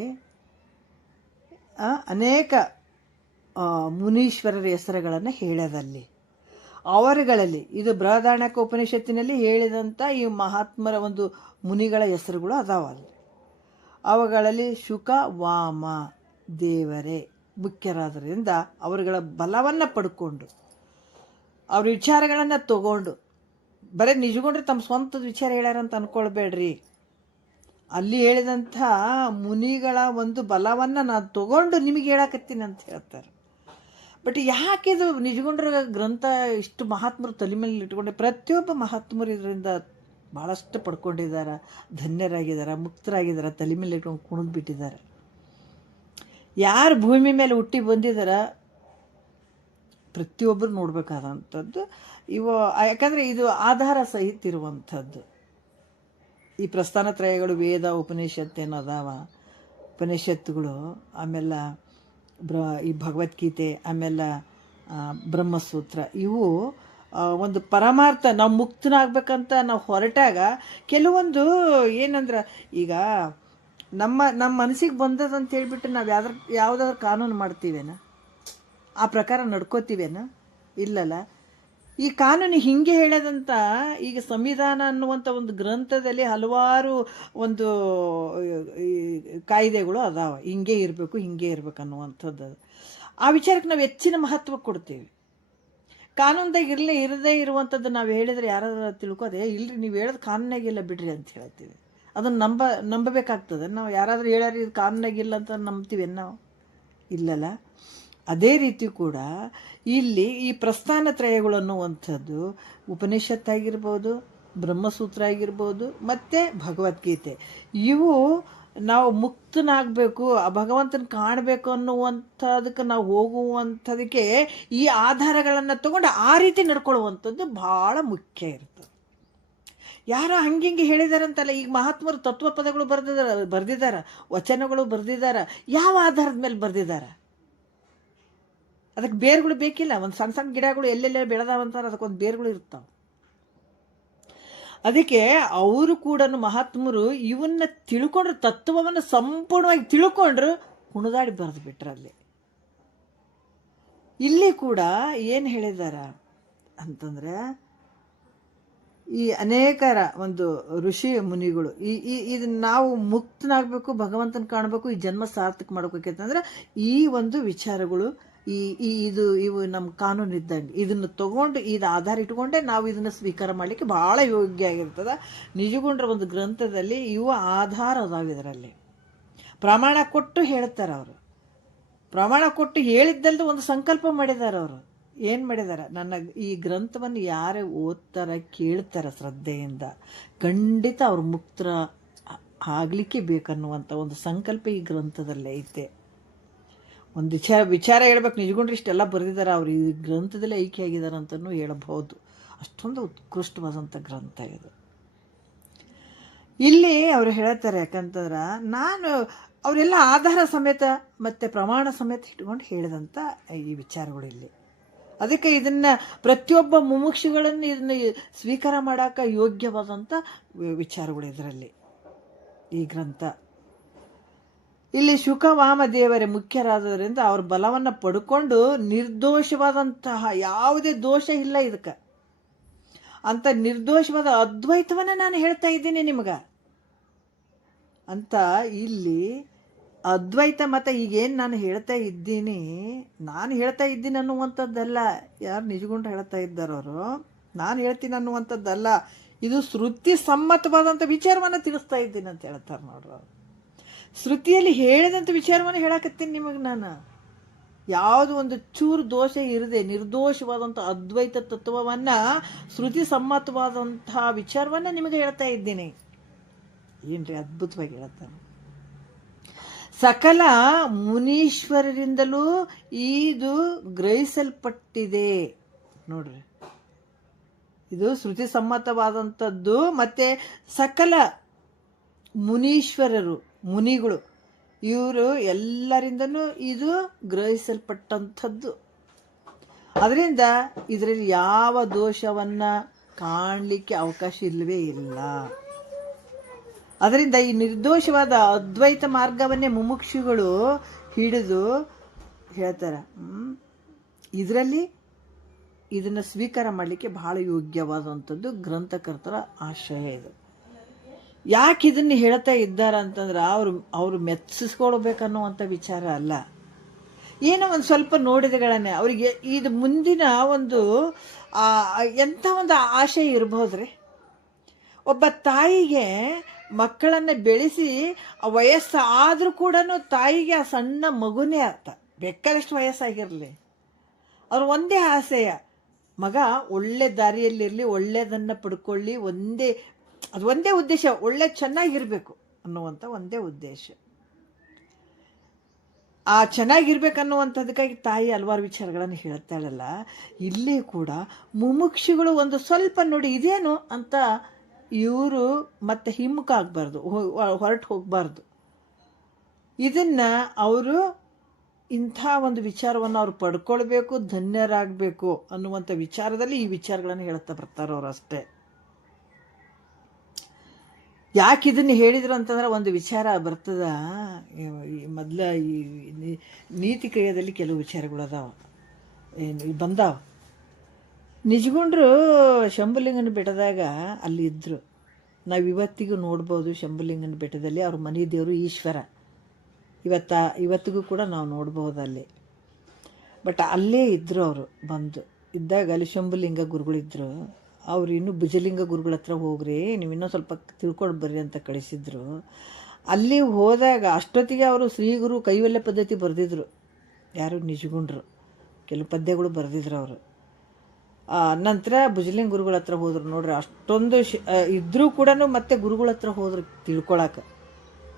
ಅನೇಕ ಮುನೀಶ್ವರರ ಹೆಸರುಗಳನ್ನು ಹೇಳ್ಯದಲ್ಲಿ. ಅವರುಗಳಲ್ಲಿ ಇದು ಬೃಹದಾರಣ್ಯಕ ಉಪನಿಷತ್ತಿನಲ್ಲಿ ಹೇಳಿದಂಥ ಈ ಮಹಾತ್ಮರ ಒಂದು ಮುನಿಗಳ ಹೆಸರುಗಳು ಅದಾವಲ್ಲಿ. ಅವುಗಳಲ್ಲಿ ಶುಕ ವಾಮ ದೇವರೇ ಮುಖ್ಯರಾದ್ರಿಂದ ಅವರುಗಳ ಬಲವನ್ನು ಪಡ್ಕೊಂಡು ಅವ್ರ ವಿಚಾರಗಳನ್ನು ತಗೊಂಡು ಬರೀ ನಿಜಗೊಂಡ್ರೆ ತಮ್ಮ ಸ್ವಂತದ ವಿಚಾರ ಹೇಳ್ಯಾರಂತ ಅನ್ಕೊಳ್ಬೇಡ್ರಿ. ಅಲ್ಲಿ ಹೇಳಿದಂಥ ಮುನಿಗಳ ಒಂದು ಬಲವನ್ನು ನಾನು ತಗೊಂಡು ನಿಮಗೆ ಹೇಳಕತ್ತೀನಿ ಅಂತ ಹೇಳ್ತಾರೆ. ಬಟ್ ಯಾಕಿದು ನಿಜಗೊಂಡ್ರ ಗ್ರಂಥ ಇಷ್ಟು ಮಹಾತ್ಮರು ತಲೆ ಮೇಲೆ ಇಟ್ಕೊಂಡೆ? ಪ್ರತಿಯೊಬ್ಬ ಮಹಾತ್ಮರು ಇದರಿಂದ ಭಾಳಷ್ಟು ಪಡ್ಕೊಂಡಿದ್ದಾರೆ, ಧನ್ಯರಾಗಿದ್ದಾರೆ, ಮುಕ್ತರಾಗಿದ್ದಾರೆ, ತಲೆ ಮೇಲೆ ಇಟ್ಕೊಂಡು ಕುಣಿದು ಬಿಟ್ಟಿದ್ದಾರೆ. ಯಾರು ಭೂಮಿ ಮೇಲೆ ಹುಟ್ಟಿ ಬಂದಿದ್ದಾರ ಪ್ರತಿಯೊಬ್ಬರು ನೋಡಬೇಕಾದಂಥದ್ದು ಇವು. ಯಾಕಂದರೆ ಇದು ಆಧಾರ ಸಹಿತ ಇರುವಂಥದ್ದು. ಈ ಪ್ರಸ್ಥಾನತ್ರಯಗಳು ವೇದ ಉಪನಿಷತ್ತೇನು ಅದಾವ, ಉಪನಿಷತ್ತುಗಳು, ಆಮೇಲೆ ಈ ಭಗವದ್ಗೀತೆ, ಆಮೇಲೆ ಬ್ರಹ್ಮಸೂತ್ರ, ಇವು ಒಂದು ಪರಮಾರ್ಥ. ನಾವು ಮುಕ್ತನಾಗಬೇಕಂತ ನಾವು ಹೊರಟಾಗ ಕೆಲವೊಂದು ಏನಂದ್ರೆ, ಈಗ ನಮ್ಮ ಮನಸ್ಸಿಗೆ ಬಂದದಂತ ಹೇಳ್ಬಿಟ್ಟು ನಾವು ಯಾವುದಾದ್ರೂ ಕಾನೂನು ಮಾಡ್ತೀವೇನ? ಆ ಪ್ರಕಾರ ನಡ್ಕೋತೀವೇನ? ಇಲ್ಲಲ್ಲ. ಈ ಕಾನೂನು ಹಿಂಗೆ ಹೇಳೋದಂತ ಈಗ ಸಂವಿಧಾನ ಅನ್ನುವಂಥ ಒಂದು ಗ್ರಂಥದಲ್ಲಿ ಹಲವಾರು ಒಂದು ಕಾಯ್ದೆಗಳು ಅದಾವ. ಹಿಂಗೆ ಇರಬೇಕು ಅನ್ನುವಂಥದ್ದು. ಆ ವಿಚಾರಕ್ಕೆ ನಾವು ಹೆಚ್ಚಿನ ಮಹತ್ವ ಕೊಡ್ತೀವಿ. ಕಾನೂನ್ದಾಗ ಇರದೇ ಇರುವಂಥದ್ದು ನಾವು ಹೇಳಿದರೆ ಯಾರಾದ್ರೂ ತಿಳ್ಕೋದೆ, ಇಲ್ರಿ ನೀವು ಹೇಳೋದು ಕಾನೂನಾಗಿಲ್ಲ ಬಿಡ್ರಿ ಅಂತ ಹೇಳ್ತೀವಿ. ಅದನ್ನು ನಂಬಬೇಕಾಗ್ತದೆ. ನಾವು ಯಾರಾದರೂ ಹೇಳ್ಯಾರ ಇದು ಕಾನೂನಾಗಿಲ್ಲ ಅಂತ ನಂಬ್ತೀವಿ ನಾವು? ಇಲ್ಲಲ್ಲ. ಅದೇ ರೀತಿ ಕೂಡ ಇಲ್ಲಿ ಈ ಪ್ರಸ್ಥಾನತ್ರಯಗಳು ಅನ್ನುವಂಥದ್ದು ಉಪನಿಷತ್ತಾಗಿರ್ಬೋದು, ಬ್ರಹ್ಮಸೂತ್ರ ಆಗಿರ್ಬೋದು, ಮತ್ತು ಭಗವದ್ಗೀತೆ, ಇವು ನಾವು ಮುಕ್ತನಾಗಬೇಕು, ಆ ಭಗವಂತನ ಕಾಣಬೇಕು ಅನ್ನುವಂಥದಕ್ಕೆ ನಾವು ಹೋಗುವಂಥದಕ್ಕೆ ಈ ಆಧಾರಗಳನ್ನು ತಗೊಂಡು ಆ ರೀತಿ ನಡ್ಕೊಳ್ಳುವಂಥದ್ದು ಭಾಳ ಮುಖ್ಯ ಇರ್ತದೆ. ಯಾರೋ ಹಂಗಿಂಗೆ ಹೇಳಿದಾರಂತಲ್ಲ. ಈಗ ಮಹಾತ್ಮರು ತತ್ವಪದಗಳು ಬರೆದಿದ್ದಾರ, ವಚನಗಳು ಬರೆದಿದ್ದಾರ. ಯಾವ ಆಧಾರದ ಮೇಲೆ ಬರೆದಿದ್ದಾರೆ? ಅದಕ್ಕೆ ಬೇರುಗಳು ಬೇಕಿಲ್ಲ. ಒಂದು ಸಣ್ಣ ಸಣ್ಣ ಗಿಡಗಳು ಎಲ್ಲೆಲ್ಲ ಬೆಳೆದಾವಂತಾರೆ, ಅದಕ್ಕೊಂದು ಬೇರುಗಳು ಇರ್ತಾವೆ. ಅದಕ್ಕೆ ಅವರು ಕೂಡ ಮಹಾತ್ಮರು ಇವನ್ನ ತಿಳ್ಕೊಂಡ್ರು, ತತ್ವವನ್ನು ಸಂಪೂರ್ಣವಾಗಿ ತಿಳ್ಕೊಂಡ್ರು, ಕುಣಿದಾಡಿ ಬರೆದು ಬಿಟ್ರಲ್ಲಿ. ಇಲ್ಲಿ ಕೂಡ ಏನು ಹೇಳಿದಾರ ಅಂತಂದ್ರೆ, ಈ ಅನೇಕರ ಒಂದು ಋಷಿ ಮುನಿಗಳು ಇದನ್ನ ನಾವು ಮುಕ್ತನಾಗಬೇಕು, ಭಗವಂತನ ಕಾಣಬೇಕು, ಈ ಜನ್ಮ ಸಾರ್ಥಕ ಮಾಡ್ಬೇಕಂತಂದ್ರೆ ಈ ಒಂದು ವಿಚಾರಗಳು ಇವು ನಮ್ಮ ಕಾನೂನು ಇದ್ದಂಗೆ. ಇದನ್ನು ತಗೊಂಡು ಇದು ಆಧಾರ ಇಟ್ಕೊಂಡೆ ನಾವು ಇದನ್ನು ಸ್ವೀಕಾರ ಮಾಡಲಿಕ್ಕೆ ಭಾಳ ಯೋಗ್ಯ ಆಗಿರ್ತದೆ. ನಿಜಗೊಂಡ್ರ ಒಂದು ಗ್ರಂಥದಲ್ಲಿ ಇವು ಆಧಾರ ಅದಾವ. ಇದರಲ್ಲಿ ಪ್ರಮಾಣ ಕೊಟ್ಟು ಹೇಳ್ತಾರೆ ಅವರು. ಪ್ರಮಾಣ ಕೊಟ್ಟು ಹೇಳಿದ್ದಲ್ದು ಒಂದು ಸಂಕಲ್ಪ ಮಾಡಿದ್ದಾರೆ ಅವರು. ಏನು ಮಾಡಿದ್ದಾರೆ? ನನ್ನ ಈ ಗ್ರಂಥವನ್ನು ಯಾರೇ ಓದ್ತಾರ, ಕೇಳ್ತಾರ ಶ್ರದ್ಧೆಯಿಂದ, ಖಂಡಿತ ಅವ್ರು ಮುಕ್ತರ ಆಗಲಿಕ್ಕೆ ಬೇಕನ್ನುವಂಥ ಒಂದು ಸಂಕಲ್ಪ ಈ ಗ್ರಂಥದಲ್ಲೇ ಐತೆ. ಒಂದು ವಿಚಾರ ಹೇಳ್ಬೇಕು, ನಿಜಗೊಂಡ್ರೆ ಇಷ್ಟೆಲ್ಲ ಬರೆದಿದ್ದಾರೆ ಅವರು. ಈ ಗ್ರಂಥದಲ್ಲಿ ಐಕ್ಯ ಆಗಿದ್ದಾರೆ ಅಂತಲೂ ಹೇಳಬಹುದು. ಅಷ್ಟೊಂದು ಉತ್ಕೃಷ್ಟವಾದಂಥ ಗ್ರಂಥ ಇದು. ಇಲ್ಲಿ ಅವರು ಹೇಳ್ತಾರೆ, ಯಾಕಂತಂದ್ರೆ ನಾನು ಅವರೆಲ್ಲ ಆಧಾರ ಸಮೇತ ಮತ್ತು ಪ್ರಮಾಣ ಸಮೇತ ಇಟ್ಕೊಂಡು ಹೇಳಿದಂಥ ಈ ವಿಚಾರಗಳು ಇಲ್ಲಿ. ಅದಕ್ಕೆ ಇದನ್ನು ಪ್ರತಿಯೊಬ್ಬ ಮುಮುಕ್ಷುಗಳನ್ನು ಇದನ್ನು ಸ್ವೀಕಾರ ಮಾಡೋಕೆ ಯೋಗ್ಯವಾದಂಥ ವಿಚಾರಗಳು ಇದರಲ್ಲಿ, ಈ ಗ್ರಂಥ. ಇಲ್ಲಿ ಶುಕವಾಮ ದೇವರೇ ಮುಖ್ಯರಾದರಿಂದ ಅವ್ರ ಬಲವನ್ನು ಪಡ್ಕೊಂಡು ನಿರ್ದೋಷವಾದಂತಹ ಯಾವುದೇ ದೋಷ ಇಲ್ಲ ಇದಕ್ಕೆ ಅಂತ ನಿರ್ದೋಷವಾದ ಅದ್ವೈತವನ್ನ ನಾನು ಹೇಳ್ತಾ ಇದ್ದೀನಿ ನಿಮ್ಗೆ ಅಂತ. ಇಲ್ಲಿ ಅದ್ವೈತ ಮತ ಈಗೇನು ನಾನು ಹೇಳ್ತಾ ಇದ್ದೀನಿ ಅನ್ನುವಂಥದ್ದಲ್ಲ. ಯಾರು ನಿಜಗೊಂಡು ಹೇಳ್ತಾ ಇದ್ದಾರವರು, ನಾನು ಹೇಳ್ತೀನಿ ಅನ್ನುವಂಥದ್ದಲ್ಲ. ಇದು ಶ್ರುತಿ ಸಮ್ಮತವಾದಂಥ ವಿಚಾರವನ್ನು ತಿಳಿಸ್ತಾ ಇದ್ದೀನಿ ಅಂತ ಹೇಳ್ತಾರೆ ನೋಡ್ರಿ. ಶ್ರುತಿಯಲ್ಲಿ ಹೇಳಿದಂಥ ವಿಚಾರವನ್ನು ಹೇಳಕತ್ತೀನಿ ನಿಮಗೆ ನಾನು. ಯಾವುದು ಒಂದು ಚೂರು ದೋಷ ಇರದೆ ನಿರ್ದೋಷವಾದಂಥ ಅದ್ವೈತ ತತ್ವವನ್ನು, ಶ್ರುತಿ ಸಮ್ಮತವಾದಂತಹ ವಿಚಾರವನ್ನು ನಿಮಗೆ ಹೇಳ್ತಾ ಇದ್ದೀನಿ. ಏನ್ರಿ ಅದ್ಭುತವಾಗಿ ಹೇಳ್ತಾನೆ. ಸಕಲ ಮುನೀಶ್ವರರಿಂದಲೂ ಇದು ಗ್ರಹಿಸಲ್ಪಟ್ಟಿದೆ. ನೋಡ್ರಿ, ಇದು ಶ್ರುತಿ ಸಮ್ಮತವಾದಂಥದ್ದು. ಮತ್ತೆ ಸಕಲ ಮುನೀಶ್ವರರು, ಮುನಿಗಳು, ಇವರು ಎಲ್ಲರಿಂದನೂ ಇದು ಗ್ರಹಿಸಲ್ಪಟ್ಟಂಥದ್ದು. ಅದರಿಂದ ಇದರಲ್ಲಿ ಯಾವ ದೋಷವನ್ನು ಕಾಣಲಿಕ್ಕೆ ಅವಕಾಶ ಇಲ್ಲವೇ ಇಲ್ಲ. ಅದರಿಂದ ಈ ನಿರ್ದೋಷವಾದ ಅದ್ವೈತ ಮಾರ್ಗವನ್ನೇ ಮುಮುಕ್ಷುಗಳು ಹಿಡಿದು ಹೇಳ್ತಾರೆ. ಇದರಲ್ಲಿ ಇದನ್ನು ಸ್ವೀಕಾರ ಮಾಡಲಿಕ್ಕೆ ಬಹಳ ಯೋಗ್ಯವಾದಂಥದ್ದು ಗ್ರಂಥಕರ್ತರ ಆಶಯ ಇದು. ಯಾಕೆ ಇದನ್ನು ಹೇಳ್ತಾ ಇದ್ದಾರೆ ಅಂತಂದ್ರೆ ಅವರು ಮೆಚ್ಚಿಸ್ಕೊಳ್ಬೇಕನ್ನುವಂಥ ವಿಚಾರ ಅಲ್ಲ. ಏನೋ ಒಂದು ಸ್ವಲ್ಪ ನೋಡಿದಗಳನ್ನೇ ಅವರಿಗೆ ಇದು ಮುಂದಿನ ಒಂದು ಎಂಥ ಒಂದು ಆಶೆ ಇರ್ಬೋದ್ರಿ. ಒಬ್ಬ ತಾಯಿಗೆ ಮಕ್ಕಳನ್ನು ಬೆಳೆಸಿ ವಯಸ್ಸಾದರೂ ಕೂಡ ತಾಯಿಗೆ ಆ ಸಣ್ಣ ಮಗುನೇ ಅರ್ಥ, ಬೇಕಾದಷ್ಟು ವಯಸ್ಸಾಗಿರಲಿ, ಅವ್ರ ಒಂದೇ ಆಸೆಯ ಮಗ ಒಳ್ಳೆ ದಾರಿಯಲ್ಲಿರಲಿ, ಒಳ್ಳೆಯದನ್ನು ಪಡ್ಕೊಳ್ಳಿ, ಅದು ಒಂದೇ ಉದ್ದೇಶ, ಒಳ್ಳೆ ಚೆನ್ನಾಗಿರಬೇಕು ಅನ್ನುವಂಥ ಒಂದೇ ಉದ್ದೇಶ. ಆ ಚೆನ್ನಾಗಿರ್ಬೇಕನ್ನುವಂಥದ್ದಕ್ಕಾಗಿ ತಾಯಿ ಹಲವಾರು ವಿಚಾರಗಳನ್ನು ಹೇಳ್ತಾಳಲ್ಲ. ಇಲ್ಲೇ ಕೂಡ ಮುಮುಕ್ಷುಗಳು ಒಂದು ಸ್ವಲ್ಪ ನೋಡಿ ಇದೇನು ಅಂತ ಇವರು ಮತ್ತೆ ಹಿಮ್ಮುಖ ಆಗಬಾರ್ದು, ಹೊರಟು ಹೋಗಬಾರ್ದು. ಇದನ್ನು ಅವರು ಇಂಥ ಒಂದು ವಿಚಾರವನ್ನು ಅವ್ರು ಪಡ್ಕೊಳ್ಬೇಕು, ಧನ್ಯರಾಗಬೇಕು ಅನ್ನುವಂಥ ವಿಚಾರದಲ್ಲಿ ಈ ವಿಚಾರಗಳನ್ನು ಹೇಳ್ತಾ ಬರ್ತಾರೆ ಅವರು ಅಷ್ಟೇ. ಯಾಕೆ ಇದನ್ನು ಹೇಳಿದ್ರು ಅಂತಂದ್ರೆ ಒಂದು ವಿಚಾರ ಬರ್ತದ. ಮೊದಲ ಈ ನೀತಿ ಕ್ರಿಯೆಯಲ್ಲಿ ಕೆಲವು ವಿಚಾರಗಳು ಅದಾವ, ಬಂದಾವ. ನಿಜಗುಂಡ್ರು ಶಂಭುಲಿಂಗನ ಬೆಟ್ಟದಾಗ ಅಲ್ಲಿ ಇದ್ದರು. ನಾವು ಇವತ್ತಿಗೂ ನೋಡ್ಬೋದು ಶಂಭುಲಿಂಗನ ಬೆಟ್ಟದಲ್ಲಿ ಅವ್ರ ಮನೆ ದೇವರು ಈಶ್ವರ. ಇವತ್ತಿಗೂ ಕೂಡ ನಾವು ನೋಡ್ಬೋದು ಅಲ್ಲಿ. ಬಟ್ ಅಲ್ಲೇ ಇದ್ದರು ಅವರು. ಬಂದು ಇದ್ದಾಗ ಅಲ್ಲಿ ಶಂಭುಲಿಂಗ ಗುರುಗಳಿದ್ದರು. ಅವ್ರು ಇನ್ನೂ ಭುಜಲಿಂಗ ಗುರುಗಳ ಹತ್ರ ಹೋಗ್ರಿ, ನೀವು ಇನ್ನೂ ಸ್ವಲ್ಪ ತಿಳ್ಕೊಂಡು ಬರ್ರಿ ಅಂತ ಕಳಿಸಿದ್ರು. ಅಲ್ಲಿ ಹೋದಾಗ ಅಷ್ಟೊತ್ತಿಗೆ ಅವರು ಶ್ರೀಗುರು ಕೈವಲ್ಯ ಪದ್ಧತಿ ಬರೆದಿದ್ರು. ಯಾರು ನಿಜಗುಂಡ್ರು ಕೆಲವು ಪದ್ಯಗಳು ಬರೆದಿದ್ರು ಅವರು. ನಂತರ ಭುಜಲಿಂಗ ಗುರುಗಳ ಹತ್ರ ಹೋದ್ರು. ನೋಡ್ರಿ ಅಷ್ಟೊಂದು ಇದ್ರೂ ಕೂಡ ಮತ್ತೆ ಗುರುಗಳ ಹತ್ರ ಹೋದ್ರು ತಿಳ್ಕೊಳಕ್ಕೆ,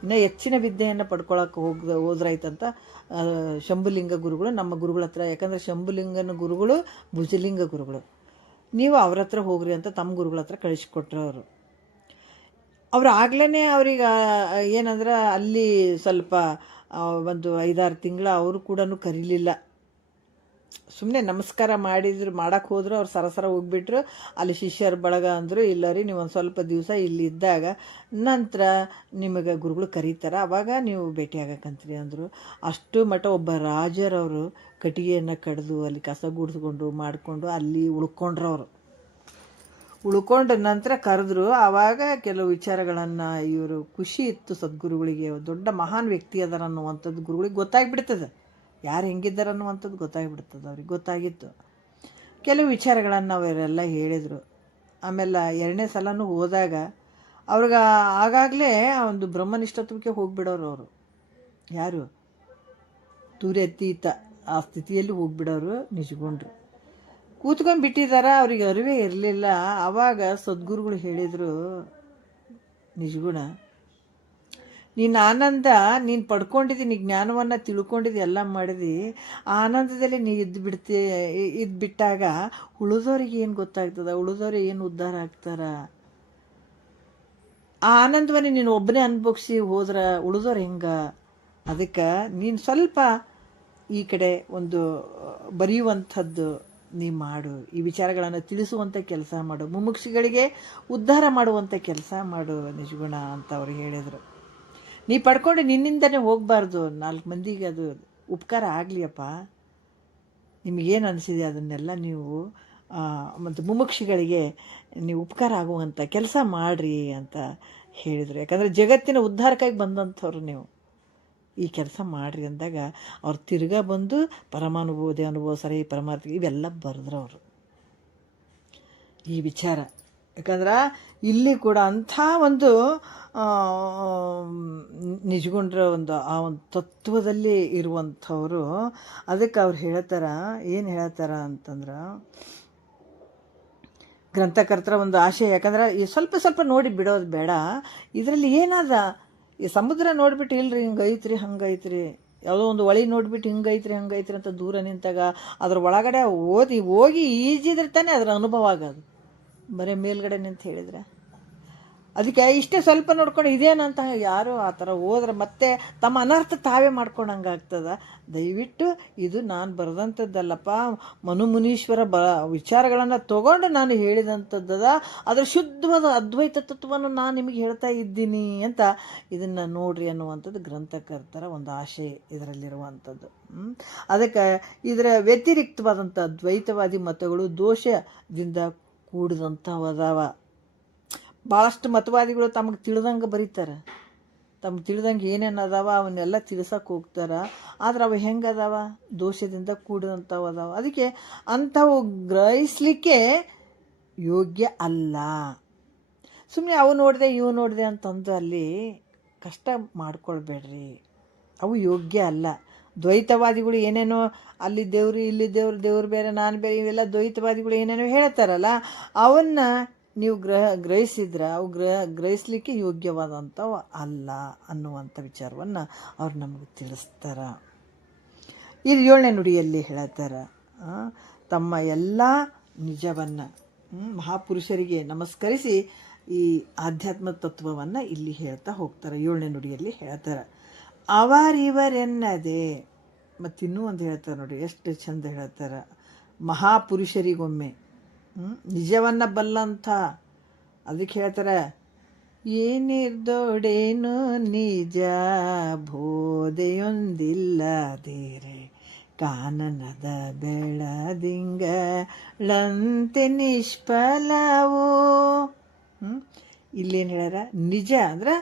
ಇನ್ನು ಹೆಚ್ಚಿನ ವಿದ್ಯೆಯನ್ನು ಪಡ್ಕೊಳಕ್ಕೆ ಹೋದ್ರಾಯ್ತಂತ ಶಂಭುಲಿಂಗ ಗುರುಗಳು ನಮ್ಮ ಗುರುಗಳ ಹತ್ರ. ಯಾಕಂದರೆ ಶಂಭುಲಿಂಗನ ಗುರುಗಳು ಭುಜಲಿಂಗ ಗುರುಗಳು, ನೀವು ಅವ್ರ ಹತ್ರ ಹೋಗ್ರಿ ಅಂತ ತಮ್ಮ ಗುರುಗಳ ಹತ್ರ ಕಳಿಸ್ಕೊಟ್ರು ಅವರು. ಅವ್ರು ಆಗ್ಲೇ ಅವ್ರಿಗೆ ಏನಂದ್ರೆ ಅಲ್ಲಿ ಸ್ವಲ್ಪ ಒಂದು 5-6 ತಿಂಗಳ ಅವರು ಕೂಡ ಕರೀಲಿಲ್ಲ. ಸುಮ್ಮನೆ ನಮಸ್ಕಾರ ಮಾಡಕ್ಕೆ ಹೋದ್ರು. ಅವ್ರು ಸರಸರ ಹೋಗ್ಬಿಟ್ರು. ಅಲ್ಲಿ ಶಿಷ್ಯರ ಬಳಗ ಅಂದರು, ಇಲ್ಲ ರೀ ನೀವು ಒಂದು ಸ್ವಲ್ಪ ದಿವಸ ಇಲ್ಲಿ ಇದ್ದಾಗ ನಂತರ ನಿಮಗೆ ಗುರುಗಳು ಕರೀತಾರೆ, ಆವಾಗ ನೀವು ಭೇಟಿ ಆಗಕ್ಕಂತ್ರಿ ಅಂದರು. ಅಷ್ಟು ಮಟ್ಟ ಒಬ್ಬ ರಾಜರವರು ಕಟ್ಟಿಗೆಯನ್ನು ಕಡಿದು ಅಲ್ಲಿ ಕಸ ಗುಡಿಸ್ಕೊಂಡು ಮಾಡಿಕೊಂಡು ಅಲ್ಲಿ ಉಳ್ಕೊಂಡ್ರು. ಅವರು ಉಳ್ಕೊಂಡ ನಂತರ ಕರೆದ್ರು. ಆವಾಗ ಕೆಲವು ವಿಚಾರಗಳನ್ನು ಇವರು ಖುಷಿ ಇತ್ತು ಸದ್ಗುರುಗಳಿಗೆ, ದೊಡ್ಡ ಮಹಾನ್ ವ್ಯಕ್ತಿ ಅದಾರ ಅನ್ನುವಂಥದ್ದು ಗುರುಗಳಿಗೆ ಗೊತ್ತಾಗ್ಬಿಡ್ತದೆ, ಯಾರು ಹೆಂಗಿದ್ದಾರೆ ಅನ್ನುವಂಥದ್ದು ಗೊತ್ತಾಗ್ಬಿಡ್ತದೆ. ಅವ್ರಿಗೆ ಗೊತ್ತಾಗಿತ್ತು. ಕೆಲವು ವಿಚಾರಗಳನ್ನು ಅವರೆಲ್ಲ ಹೇಳಿದರು. ಆಮೇಲೆ 2ನೇ ಸಲನೂ ಹೋದಾಗ ಅವ್ರಿಗೆ ಆಗಾಗಲೇ ಒಂದು ಬ್ರಹ್ಮನಿಷ್ಠತ್ವಕ್ಕೆ ಹೋಗಿಬಿಡೋರು ಅವರು. ಯಾರು ತುರ್ಯತೀತ ಆ ಸ್ಥಿತಿಯಲ್ಲಿ ಹೋಗಿಬಿಡೋರು ನಿಜಗೊಂಡ್ರು. ಕೂತ್ಕೊಂಡು ಬಿಟ್ಟಿದ್ದಾರೆ, ಅವ್ರಿಗೆ ಅರಿವೇ ಇರಲಿಲ್ಲ. ಆವಾಗ ಸದ್ಗುರುಗಳು ಹೇಳಿದರು, ನಿಜಗುಣ ನೀನು ಆನಂದ ನೀನು ಪಡ್ಕೊಂಡಿದ್ದೀನಿ, ಜ್ಞಾನವನ್ನು ತಿಳ್ಕೊಂಡಿದ್ದು ಎಲ್ಲ ಮಾಡಿದಿ, ಆ ಆನಂದದಲ್ಲಿ ನೀ ಇದ್ಬಿಟ್ಟಾಗ ಉಳಿದವ್ರಿಗೆ ಏನು ಗೊತ್ತಾಗ್ತದ, ಉಳಿದವ್ರಿಗೆ ಏನು ಉದ್ಧಾರ ಆಗ್ತಾರ? ಆ ಆನಂದವನ್ನೇ ನೀನು ಒಬ್ಬನೇ ಅನುಭವಿಸಿ ಹೋದ್ರೆ ಉಳಿದವ್ರು ಹೆಂಗೆ? ಅದಕ್ಕೆ ನೀನು ಸ್ವಲ್ಪ ಈ ಕಡೆ ಒಂದು ಬರೆಯುವಂಥದ್ದು ನೀ ಮಾಡು, ಈ ವಿಚಾರಗಳನ್ನು ತಿಳಿಸುವಂಥ ಕೆಲಸ ಮಾಡು, ಮುಮುಕ್ಷಿಗಳಿಗೆ ಉದ್ಧಾರ ಮಾಡುವಂಥ ಕೆಲಸ ಮಾಡು ನಿಜಗುಣ ಅಂತ ಅವ್ರು ಹೇಳಿದರು. ನೀ ಪಡ್ಕೊಂಡು ನಿನ್ನಿಂದನೇ ಹೋಗಬಾರ್ದು, 4 ಮಂದಿಗೆ ಅದು ಉಪಕಾರ ಆಗಲಿಯಪ್ಪ, ನಿಮಗೇನು ಅನಿಸಿದೆ ಅದನ್ನೆಲ್ಲ ನೀವು ಮತ್ತು ಮುಮುಕ್ಷಿಗಳಿಗೆ ನೀವು ಉಪಕಾರ ಆಗುವಂಥ ಕೆಲಸ ಮಾಡಿರಿ ಅಂತ ಹೇಳಿದರು. ಯಾಕಂದರೆ ಜಗತ್ತಿನ ಉದ್ಧಾರಕ್ಕಾಗಿ ಬಂದಂಥವ್ರು ನೀವು, ಈ ಕೆಲಸ ಮಾಡಿರಿ ಅಂದಾಗ ಅವ್ರು ತಿರ್ಗಾ ಬಂದು ಪರಮಾನುಭೂತಿ ಅನುಭವ ಸರಿ ಪರಮಾರ್ಥ ಇವೆಲ್ಲ ಬರೆದ್ರು ಅವರು. ಈ ವಿಚಾರ ಯಾಕಂದ್ರೆ ಇಲ್ಲಿ ಕೂಡ ಅಂಥ ಒಂದು ನಿಜಗುಂಡ್ರ ಒಂದು ಆ ಒಂದು ತತ್ವದಲ್ಲಿ ಇರುವಂಥವರು. ಅದಕ್ಕೆ ಅವ್ರು ಹೇಳ್ತಾರ, ಏನು ಹೇಳ್ತಾರ ಅಂತಂದ್ರೆ, ಗ್ರಂಥಕರ್ತರ ಒಂದು ಆಶೆ. ಯಾಕಂದ್ರೆ ಈ ಸ್ವಲ್ಪ ಸ್ವಲ್ಪ ನೋಡಿ ಬಿಡೋದು ಬೇಡ. ಇದರಲ್ಲಿ ಏನದ, ಈ ಸಮುದ್ರ ನೋಡ್ಬಿಟ್ಟು ಇಲ್ರಿ ಹಿಂಗೆ ಐತ್ರಿ ಹಂಗೆ ಐತ್ರಿ, ಯಾವುದೋ ಒಂದು ಹೊಳಿ ನೋಡ್ಬಿಟ್ಟು ಹಿಂಗೈತ್ರಿ ಹಂಗೈತ್ರಿ ಅಂತ ದೂರ ನಿಂತಾಗ ಅದ್ರ ಒಳಗಡೆ ಹೋಗಿ ಈಜಿದ್ರೆ ತಾನೇ ಅದರ ಅನುಭವ ಆಗೋದು. ಬರೀ ಮೇಲ್ಗಡೆ ನಿಂತು ಹೇಳಿದ್ರೆ ಅದಕ್ಕೆ ಇಷ್ಟೇ ಸ್ವಲ್ಪ ನೋಡ್ಕೊಂಡು ಇದೇನಂತ ಯಾರು ಆ ಥರ ಹೋದ್ರೆ ಮತ್ತೆ ತಮ್ಮ ಅನರ್ಥ ತಾವೇ ಮಾಡ್ಕೊಂಡಂಗೆ ಆಗ್ತದೆ. ದಯವಿಟ್ಟು ಇದು ನಾನು ಬರೆದಂಥದ್ದಲ್ಲಪ್ಪ, ಮುನೀಶ್ವರ ವಿಚಾರಗಳನ್ನು ತಗೊಂಡು ನಾನು ಹೇಳಿದಂಥದ್ದದ. ಅದರ ಶುದ್ಧವಾದ ಅದ್ವೈತ ತತ್ವವನ್ನು ನಾನು ನಿಮಗೆ ಹೇಳ್ತಾ ಇದ್ದೀನಿ ಅಂತ ಇದನ್ನು ನೋಡ್ರಿ ಅನ್ನುವಂಥದ್ದು ಗ್ರಂಥಕರ್ತರ ಒಂದು ಆಶೆ ಇದರಲ್ಲಿರುವಂಥದ್ದು. ಅದಕ್ಕೆ ಇದರ ವ್ಯತಿರಿಕ್ತವಾದಂಥ ದ್ವೈತವಾದಿ ಮತಗಳು ದೋಷದಿಂದ ಕೂಡಿದಂಥವದಾವ. ಭಾಳಷ್ಟು ಮತವಾದಿಗಳು ತಮಗೆ ತಿಳಿದಂಗೆ ಬರೀತಾರೆ, ತಮ್ಗೆ ತಿಳಿದಂಗೆ ಏನೇನು ಅದಾವ ಅವನ್ನೆಲ್ಲ ತಿಳ್ಸಕ್ಕೆ ಹೋಗ್ತಾರೆ. ಆದ್ರೆ ಅವು ಹೆಂಗೆ ಅದಾವ, ದೋಷದಿಂದ ಕೂಡಿದಂಥವು ಅದಾವ. ಅದಕ್ಕೆ ಅಂಥವು ಗ್ರಹಿಸ್ಲಿಕ್ಕೆ ಯೋಗ್ಯ ಅಲ್ಲ. ಸುಮ್ಮನೆ ಅವು ನೋಡಿದೆ ಇವು ನೋಡಿದೆ ಅಂತಂದು ಅಲ್ಲಿ ಕಷ್ಟ ಮಾಡ್ಕೊಳ್ಬೇಡ್ರಿ, ಅವು ಯೋಗ್ಯ ಅಲ್ಲ. ದ್ವೈತವಾದಿಗಳು ಏನೇನೋ ಅಲ್ಲಿ ದೇವರು ಇಲ್ಲಿ ದೇವ್ರು ಬೇರೆ ನಾನು ಬೇರೆ ಇವೆಲ್ಲ ದ್ವೈತವಾದಿಗಳು ಏನೇನೋ ಹೇಳ್ತಾರಲ್ಲ, ಅವನ್ನ ನೀವು ಗ್ರಹಿಸಿದ್ರೆ ಅವು ಗ್ರಹಿಸ್ಲಿಕ್ಕೆ ಯೋಗ್ಯವಾದಂಥವು ಅಲ್ಲ ಅನ್ನುವಂಥ ವಿಚಾರವನ್ನು ಅವ್ರು ನಮಗೆ ತಿಳಿಸ್ತಾರೆ. ಇದು 7ನೇ ನುಡಿಯಲ್ಲಿ ಹೇಳ್ತಾರೆ, ತಮ್ಮ ಎಲ್ಲ ನಿಜವನ್ನು ಮಹಾಪುರುಷರಿಗೆ ನಮಸ್ಕರಿಸಿ ಈ ಆಧ್ಯಾತ್ಮ ತತ್ವವನ್ನು ಇಲ್ಲಿ ಹೇಳ್ತಾ ಹೋಗ್ತಾರೆ. 7ನೇ ನುಡಿಯಲ್ಲಿ ಹೇಳ್ತಾರೆ, ಅವರಿವರೆನ್ನದೆ. ಮತ್ತಿನ್ನೂ ಒಂದು ಹೇಳ್ತಾರೆ ನೋಡಿ, ಎಷ್ಟು ಚಂದ ಹೇಳ್ತಾರೆ. ಮಹಾಪುರುಷರಿಗೊಮ್ಮೆ ನಿಜವನ್ನು ಬಲ್ಲಂಥ, ಅದಕ್ಕೆ ಹೇಳ್ತಾರೆ, ಏನಿರ್ದೋಡೇನು ನಿಜ ಬೋಧೆಯೊಂದಿಲ್ಲದೇರೆ ಕಾನನದ ಬೆಳದಿಂಗಳಂತೆ ನಿಷ್ಫಲವು. ಇಲ್ಲೇನು ಹೇಳ್ಯಾರ, ನಿಜ ಅಂದ್ರೆ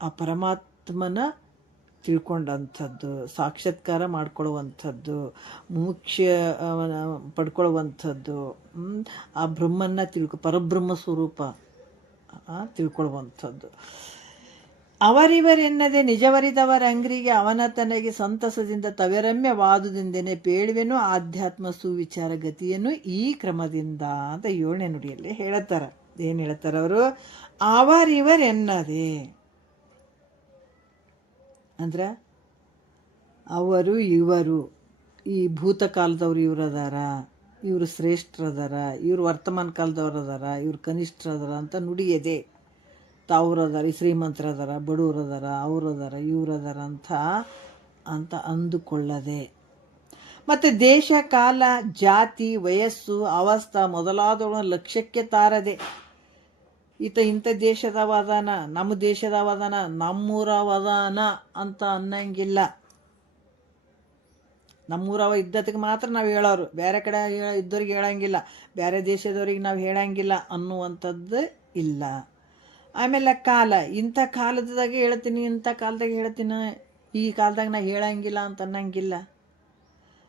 ಆ ಪರಮಾತ್ಮನ ತಿಳ್ಕೊಂಡಂಥದ್ದು, ಸಾಕ್ಷಾತ್ಕಾರ ಮಾಡ್ಕೊಳ್ಳುವಂಥದ್ದು, ಮೋಕ್ಷ ಪಡ್ಕೊಳ್ಳುವಂಥದ್ದು, ಆ ಬ್ರಹ್ಮನ್ನ ಪರಬ್ರಹ್ಮ ಸ್ವರೂಪ ತಿಳ್ಕೊಳ್ಳುವಂಥದ್ದು. ಅವರಿವರೆನ್ನದೆ ನಿಜವರಿದವರ ಅಂಗ್ರಿಗೆ ಅವನ ತನಗೆ ಸಂತಸದಿಂದ ತವೆರಮ್ಯವಾದುದಿಂದನೇ ಪೇಳುವೆನು ಆಧ್ಯಾತ್ಮ ಸುವಿಚಾರ ಗತಿಯನ್ನು ಈ ಕ್ರಮದಿಂದ ಅಂತ 7ನೇ ನುಡಿಯಲ್ಲಿ ಹೇಳ್ತಾರೆ. ಏನು ಹೇಳ್ತಾರೆ ಅವರು, ಅವರಿವರೆನ್ನದೆ ಅಂದ್ರೆ ಅವರು ಇವರು, ಈ ಭೂತಕಾಲದವ್ರು ಇವ್ರು ಅದಾರ, ಇವರು ಶ್ರೇಷ್ಠರದಾರ, ಇವರು ವರ್ತಮಾನ ಕಾಲದವ್ರು ಅದಾರ, ಇವ್ರು ಕನಿಷ್ಠರದಾರ ಅಂತ ನುಡಿಯದೆ. ತಾವ್ರದಾರ, ಈ ಶ್ರೀಮಂತರದಾರ, ಬಡವರದಾರ, ಅವರದಾರ, ಇವರದಾರ ಅಂತ ಅಂದುಕೊಳ್ಳದೆ, ಮತ್ತು ದೇಶ ಕಾಲ ಜಾತಿ ವಯಸ್ಸು ಅವಸ್ಥಾ ಮೊದಲಾದವುಗಳನ್ನು ಲಕ್ಷ್ಯಕ್ಕೆ ತಾರದೆ, ಇಂಥ ದೇಶದವದಾನ, ನಮ್ಮ ದೇಶದವದಾನ, ನಮ್ಮೂರವದಾನ ಅಂತ ಅನ್ನಂಗಿಲ್ಲ. ನಮ್ಮೂರವ ಇದ್ದದಕ್ಕೆ ಮಾತ್ರ ನಾವು ಹೇಳೋರು, ಬೇರೆ ಕಡೆ ಇದ್ದವ್ರಿಗೆ ಹೇಳಂಗಿಲ್ಲ, ಬೇರೆ ದೇಶದವ್ರಿಗೆ ನಾವು ಹೇಳಂಗಿಲ್ಲ ಅನ್ನುವಂಥದ್ದು ಇಲ್ಲ. ಆಮೇಲೆ ಕಾಲ, ಇಂಥ ಕಾಲದಾಗ ಹೇಳ್ತೀನಿ, ಇಂಥ ಕಾಲದಾಗ ಹೇಳ್ತೀನಿ, ಈ ಕಾಲದಾಗ ನಾ ಹೇಳಂಗಿಲ್ಲ ಅಂತ ಅನ್ನಂಗಿಲ್ಲ.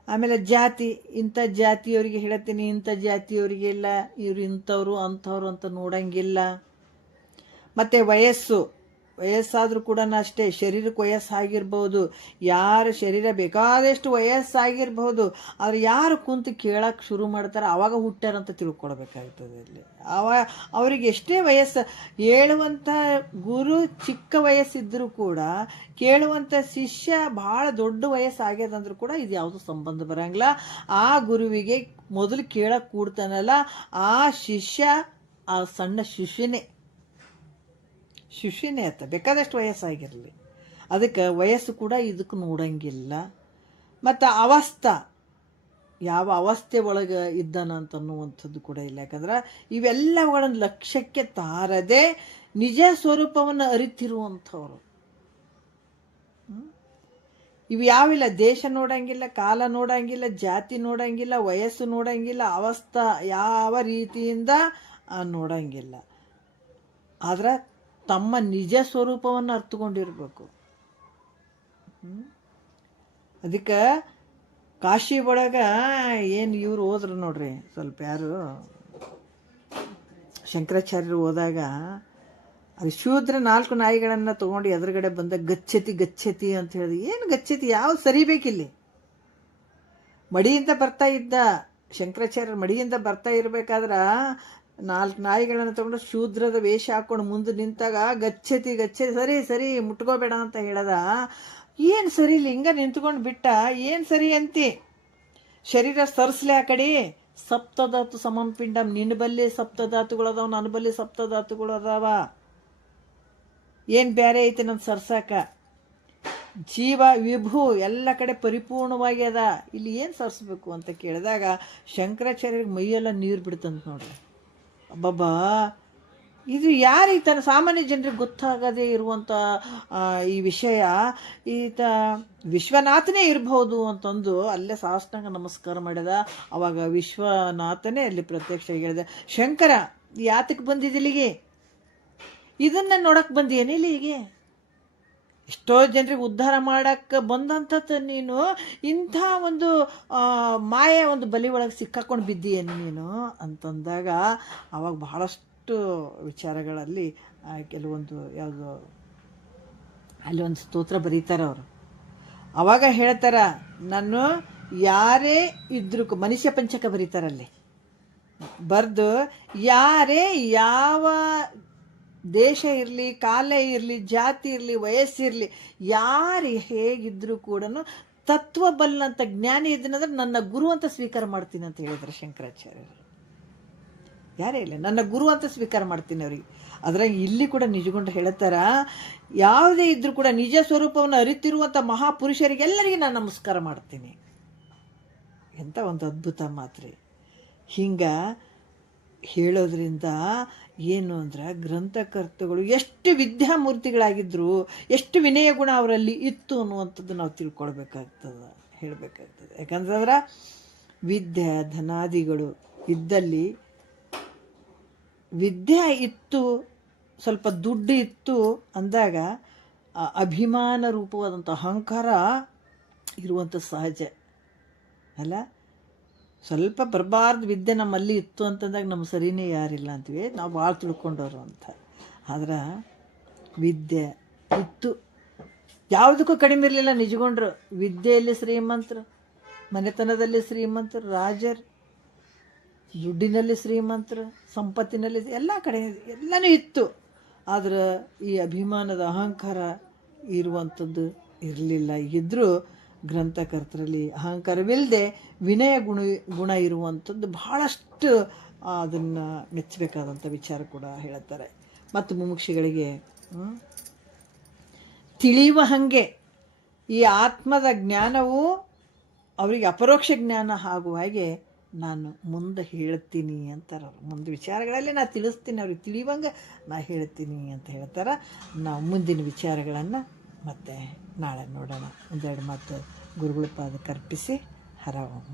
ಆಮೇಲೆ ಜಾತಿ, ಇಂಥ ಜಾತಿಯವ್ರಿಗೆ ಹೇಳ್ತೀನಿ, ಇಂಥ ಜಾತಿಯವರಿಗೆ ಇಲ್ಲ, ಇವ್ರು ಇಂಥವ್ರು ಅಂಥವ್ರು ಅಂತ ನೋಡಂಗಿಲ್ಲ. ಮತ್ತು ವಯಸ್ಸಾದರೂ ಕೂಡ ಅಷ್ಟೇ, ಶರೀರಕ್ಕೆ ವಯಸ್ಸಾಗಿರ್ಬೋದು, ಯಾರ ಶರೀರ ಬೇಕಾದಷ್ಟು ವಯಸ್ಸಾಗಿರ್ಬೋದು, ಆದರೆ ಯಾರು ಕುಂತು ಕೇಳಕ್ಕೆ ಶುರು ಮಾಡ್ತಾರೆ ಆವಾಗ ಹುಟ್ಟಾರಂತ ತಿಳ್ಕೊಳ್ಬೇಕಾಗ್ತದೆ. ಇಲ್ಲಿ ಅವರಿಗೆ ಎಷ್ಟೇ ವಯಸ್ಸು, ಹೇಳುವಂಥ ಗುರು ಚಿಕ್ಕ ವಯಸ್ಸಿದ್ದರೂ ಕೂಡ ಕೇಳುವಂಥ ಶಿಷ್ಯ ಭಾಳ ದೊಡ್ಡ ವಯಸ್ಸಾಗ್ಯದಂದ್ರೂ ಕೂಡ ಇದು ಯಾವುದೂ ಸಂಬಂಧ ಬರೋಂಗಿಲ್ಲ. ಆ ಗುರುವಿಗೆ ಮೊದಲು ಕೇಳಕ್ಕೆ ಕೂಡ್ತಾನಲ್ಲ, ಆ ಶಿಷ್ಯ ಆ ಸಣ್ಣ ಶಿಷ್ಯನೇ ಆತ, ಬೇಕಾದಷ್ಟು ವಯಸ್ಸಾಗಿರಲಿ. ಅದಕ್ಕೆ ವಯಸ್ಸು ಕೂಡ ಇದಕ್ಕೆ ನೋಡಂಗಿಲ್ಲ. ಮತ್ತು ಅವಸ್ಥಾ, ಯಾವ ಅವಸ್ಥೆ ಒಳಗೆ ಇದ್ದಾನಂತ ಅನ್ನುವಂಥದ್ದು ಕೂಡ ಇಲ್ಲ. ಯಾಕಂದ್ರೆ ಇವೆಲ್ಲವುಗಳನ್ನು ಲಕ್ಷ್ಯಕ್ಕೆ ತಾರದೆ ನಿಜ ಸ್ವರೂಪವನ್ನು ಅರಿತಿರುವಂಥವ್ರು. ಇವು ಯಾವಿಲ್ಲ, ದೇಶ ನೋಡಂಗಿಲ್ಲ, ಕಾಲ ನೋಡಂಗಿಲ್ಲ, ಜಾತಿ ನೋಡಂಗಿಲ್ಲ, ವಯಸ್ಸು ನೋಡಂಗಿಲ್ಲ, ಅವಸ್ಥಾ ಯಾವ ರೀತಿಯಿಂದ ನೋಡಂಗಿಲ್ಲ. ಆದ್ರೆ ತಮ್ಮ ನಿಜ ಸ್ವರೂಪವನ್ನು ಅರ್ಥಕೊಂಡಿರ್ಬೇಕು. ಅದಕ್ಕೆ ಕಾಶಿ ಒಳಗೆ ಏನು ಇವ್ರು ಹೋದ್ರು ನೋಡ್ರಿ, ಸ್ವಲ್ಪ ಯಾರು ಶಂಕರಾಚಾರ್ಯರು ಹೋದಾಗ ಅದು ಶೂದ್ರ 4 ನಾಯಿಗಳನ್ನು ತೊಗೊಂಡು ಎದುರುಗಡೆ ಬಂದ ಗಚ್ಚತಿ ಗಚ್ಚತಿ ಅಂತ ಹೇಳಿದ. ಏನು ಗಚ್ಚತಿ, ಯಾವ ಸರಿಬೇಕಿಲ್ಲಿ? ಮಡಿಯಿಂದ ಬರ್ತಾ ಇದ್ದ ಶಂಕರಾಚಾರ್ಯರು, ಮಡಿಯಿಂದ ಬರ್ತಾ ಇರಬೇಕಾದ್ರೆ 4 ನಾಯಿಗಳನ್ನು ತಗೊಂಡು ಶೂದ್ರದ ವೇಷ ಹಾಕೊಂಡು ಮುಂದೆ ನಿಂತಾಗ ಗಚ್ಚತಿ ಗಚ್ಚತಿ, ಸರಿ ಸರಿ ಮುಟ್ಕೋಬೇಡ ಅಂತ ಹೇಳದ. ಏನು ಸರಿ ಇಲ್ಲ, ಹಿಂಗ ನಿಂತ್ಕೊಂಡು ಬಿಟ್ಟ, ಏನು ಸರಿ ಅಂತಿ? ಶರೀರ ಸರಿಸ್ಲೆ ಆ ಕಡೆ. ಸಪ್ತಧಾತು ಸಮಂಪಿಂಡಂ, ನಿನ್ನ ಬಲ್ಲಿ ಸಪ್ತಧಾತುಗಳದಾವ, ನನ್ನ ಬಲ್ಲಿ ಸಪ್ತಧಾತುಗಳು ಅದಾವ. ಏನು ಬೇರೆ ಐತಿ ನಮ್ಮ ಸರ್ಸಾಕ? ಜೀವ ವಿಭು ಎಲ್ಲ ಕಡೆ ಪರಿಪೂರ್ಣವಾಗಿ ಅದ, ಇಲ್ಲಿ ಏನು ಸರಿಸ್ಬೇಕು ಅಂತ ಕೇಳಿದಾಗ ಶಂಕರಾಚಾರ್ಯರಿಗೆ ಮೈಯೆಲ್ಲ ನೀರು ಬಿಡ್ತಂತ ನೋಡ್ರಿ. ಅಬ್ಬಬ್ಬಾ, ಇದು ಯಾರೀತ ಸಾಮಾನ್ಯ ಜನರಿಗೆ ಗೊತ್ತಾಗದೇ ಇರುವಂಥ ಈ ವಿಷಯ ಈತ ವಿಶ್ವನಾಥನೇ ಇರಬಹುದು ಅಂತಂದು ಅಲ್ಲೇ ಸಾಷ್ಟಾಂಗ ನಮಸ್ಕಾರ ಮಾಡಿದ. ಅವಾಗ ವಿಶ್ವನಾಥನೇ ಅಲ್ಲಿ ಪ್ರತ್ಯಕ್ಷ ಹೇಳಿದ, ಶಂಕರ ಯಾತಕ್ಕೆ ಬಂದಿದ್ದಿಲ್ಲಿಗೆ? ಇದನ್ನ ನೋಡಕ್ಕೆ ಬಂದಿಯೇನೆ ಇಲ್ಲಿಗೆ? ಎಷ್ಟೋ ಜನರಿಗೆ ಉದ್ಧಾರ ಮಾಡಕ್ಕೆ ಬಂದಂಥ ನೀನು ಇಂಥ ಒಂದು ಮಾಯೆ ಒಂದು ಬಲಿ ಒಳಗೆ ಸಿಕ್ಕಾಕೊಂಡು ಬಿದ್ದೀಯೇನು ನೀನು ಅಂತಂದಾಗ ಅವಾಗ ಬಹಳಷ್ಟು ವಿಚಾರಗಳಲ್ಲಿ ಕೆಲವೊಂದು ಯಾವುದು ಅಲ್ಲಿ ಒಂದು ಸ್ತೋತ್ರ ಬರೀತಾರೆ ಅವರು. ಅವಾಗ ಹೇಳ್ತಾರ, ನಾನು ಯಾರೇ ಇದ್ರೂ ಮನುಷ್ಯ ಪಂಚಕ ಬರೀತಾರಲ್ಲಿ ಬರ್ದು, ಯಾರೇ ಯಾವ ದೇಶ ಇರಲಿ, ಕಾಲ ಇರಲಿ, ಜಾತಿ ಇರಲಿ, ವಯಸ್ಸಿರಲಿ, ಯಾರು ಹೇಗಿದ್ರೂ ಕೂಡ ತತ್ವ ಬಲ್ಲಂತ ಜ್ಞಾನಿ ಇದ್ದನಂದ್ರೆ ನನ್ನ ಗುರು ಅಂತ ಸ್ವೀಕಾರ ಮಾಡ್ತೀನಿ ಅಂತ ಹೇಳಿದ್ರು ಶಂಕರಾಚಾರ್ಯರು. ಯಾರೇ ಇಲ್ಲ, ನನ್ನ ಗುರು ಅಂತ ಸ್ವೀಕಾರ ಮಾಡ್ತೀನಿ ಅವ್ರಿಗೆ. ಅದ್ರಾಗ ಇಲ್ಲಿ ಕೂಡ ನಿಜಗೊಂಡು ಹೇಳ್ತಾರ, ಯಾವುದೇ ಇದ್ರೂ ಕೂಡ ನಿಜ ಸ್ವರೂಪವನ್ನು ಅರಿತಿರುವಂಥ ಮಹಾಪುರುಷರಿಗೆಲ್ಲರಿಗೆ ನಾನು ನಮಸ್ಕಾರ ಮಾಡ್ತೀನಿ. ಎಂಥ ಒಂದು ಅದ್ಭುತ ಮಾತ್ರಿ. ಹಿಂಗೆ ಹೇಳೋದ್ರಿಂದ ಏನು ಅಂದ್ರೆ ಗ್ರಂಥಕರ್ತಗಳು ಎಷ್ಟು ವಿದ್ಯಾಮೂರ್ತಿಗಳಾಗಿದ್ದರು, ಎಷ್ಟು ವಿನಯ ಗುಣ ಅವರಲ್ಲಿ ಇತ್ತು ಅನ್ನುವಂಥದ್ದು ನಾವು ತಿಳ್ಕೊಳ್ಬೇಕಾಗ್ತದೆ, ಹೇಳಬೇಕಾಗ್ತದೆ. ಯಾಕಂತಂದ್ರೆ ವಿದ್ಯೆ ಧನಾದಿಗಳು ಇದ್ದಲ್ಲಿ, ವಿದ್ಯೆ ಇತ್ತು, ಸ್ವಲ್ಪ ದುಡ್ಡು ಇತ್ತು ಅಂದಾಗ ಅಭಿಮಾನ ರೂಪವಾದಂಥ ಅಹಂಕಾರ ಇರುವಂಥ ಸಹಜ ಅಲ್ಲ. ಸ್ವಲ್ಪ ಬರಬಾರ್ದು ವಿದ್ಯೆ ನಮ್ಮಲ್ಲಿ ಇತ್ತು ಅಂತಂದಾಗ ನಮ್ಮ ಸರಿನೇ ಯಾರಿಲ್ಲ ಅಂತೀವಿ, ನಾವು ಭಾಳ ತಿಳ್ಕೊಂಡವರು ಅಂತ. ಆದ್ರೆ ವಿದ್ಯೆ ಇತ್ತು, ಯಾವುದಕ್ಕೂ ಕಡಿಮೆ ಇರಲಿಲ್ಲ. ನಿಜಗೊಂಡ್ರು ವಿದ್ಯೆಯಲ್ಲಿ ಶ್ರೀಮಂತರು, ಮನೆತನದಲ್ಲಿ ಶ್ರೀಮಂತರು, ರಾಜರು, ದುಡ್ಡಿನಲ್ಲಿ ಶ್ರೀಮಂತರು, ಸಂಪತ್ತಿನಲ್ಲಿ ಎಲ್ಲ ಕಡೆ ಎಲ್ಲನೂ ಇತ್ತು. ಆದ್ರೆ ಈ ಅಭಿಮಾನದ ಅಹಂಕಾರ ಇರುವಂಥದ್ದು ಇರಲಿಲ್ಲ. ಇದ್ದರೂ ಗ್ರಂಥಕರ್ತರಲ್ಲಿ ಅಹಂಕಾರವಿಲ್ಲದೆ ವಿನಯ ಗುಣ ಇರುವಂಥದ್ದು ಬಹಳಷ್ಟು ಅದನ್ನು ಮೆಚ್ಚಬೇಕಾದಂಥ ವಿಚಾರ ಕೂಡ ಹೇಳ್ತಾರೆ. ಮತ್ತು ಮುಮುಕ್ಷಿಗಳಿಗೆ ತಿಳಿಯುವ ಹಾಗೆ ಈ ಆತ್ಮದ ಜ್ಞಾನವು ಅವರಿಗೆ ಅಪರೋಕ್ಷ ಜ್ಞಾನ ಆಗುವ ಹಾಗೆ ನಾನು ಮುಂದೆ ಹೇಳ್ತೀನಿ ಅಂತಾರೆ. ಅವರು ಮುಂದೆ ವಿಚಾರಗಳಲ್ಲಿ ನಾನು ತಿಳಿಸ್ತೀನಿ, ಅವ್ರಿಗೆ ತಿಳಿಯುವಂಗೆ ನಾನು ಹೇಳ್ತೀನಿ ಅಂತ ಹೇಳ್ತಾರೆ. ನಾವು ಮುಂದಿನ ವಿಚಾರಗಳನ್ನು ಮತ್ತೆ ನಾಳೆ ನೋಡೋಣ. ಒಂದೆರಡು ಮಾತು ಗುರುಗಳ ಪಾದಕ್ಕೆ ಅರ್ಪಿಸಿ ಹರ ಓಂ.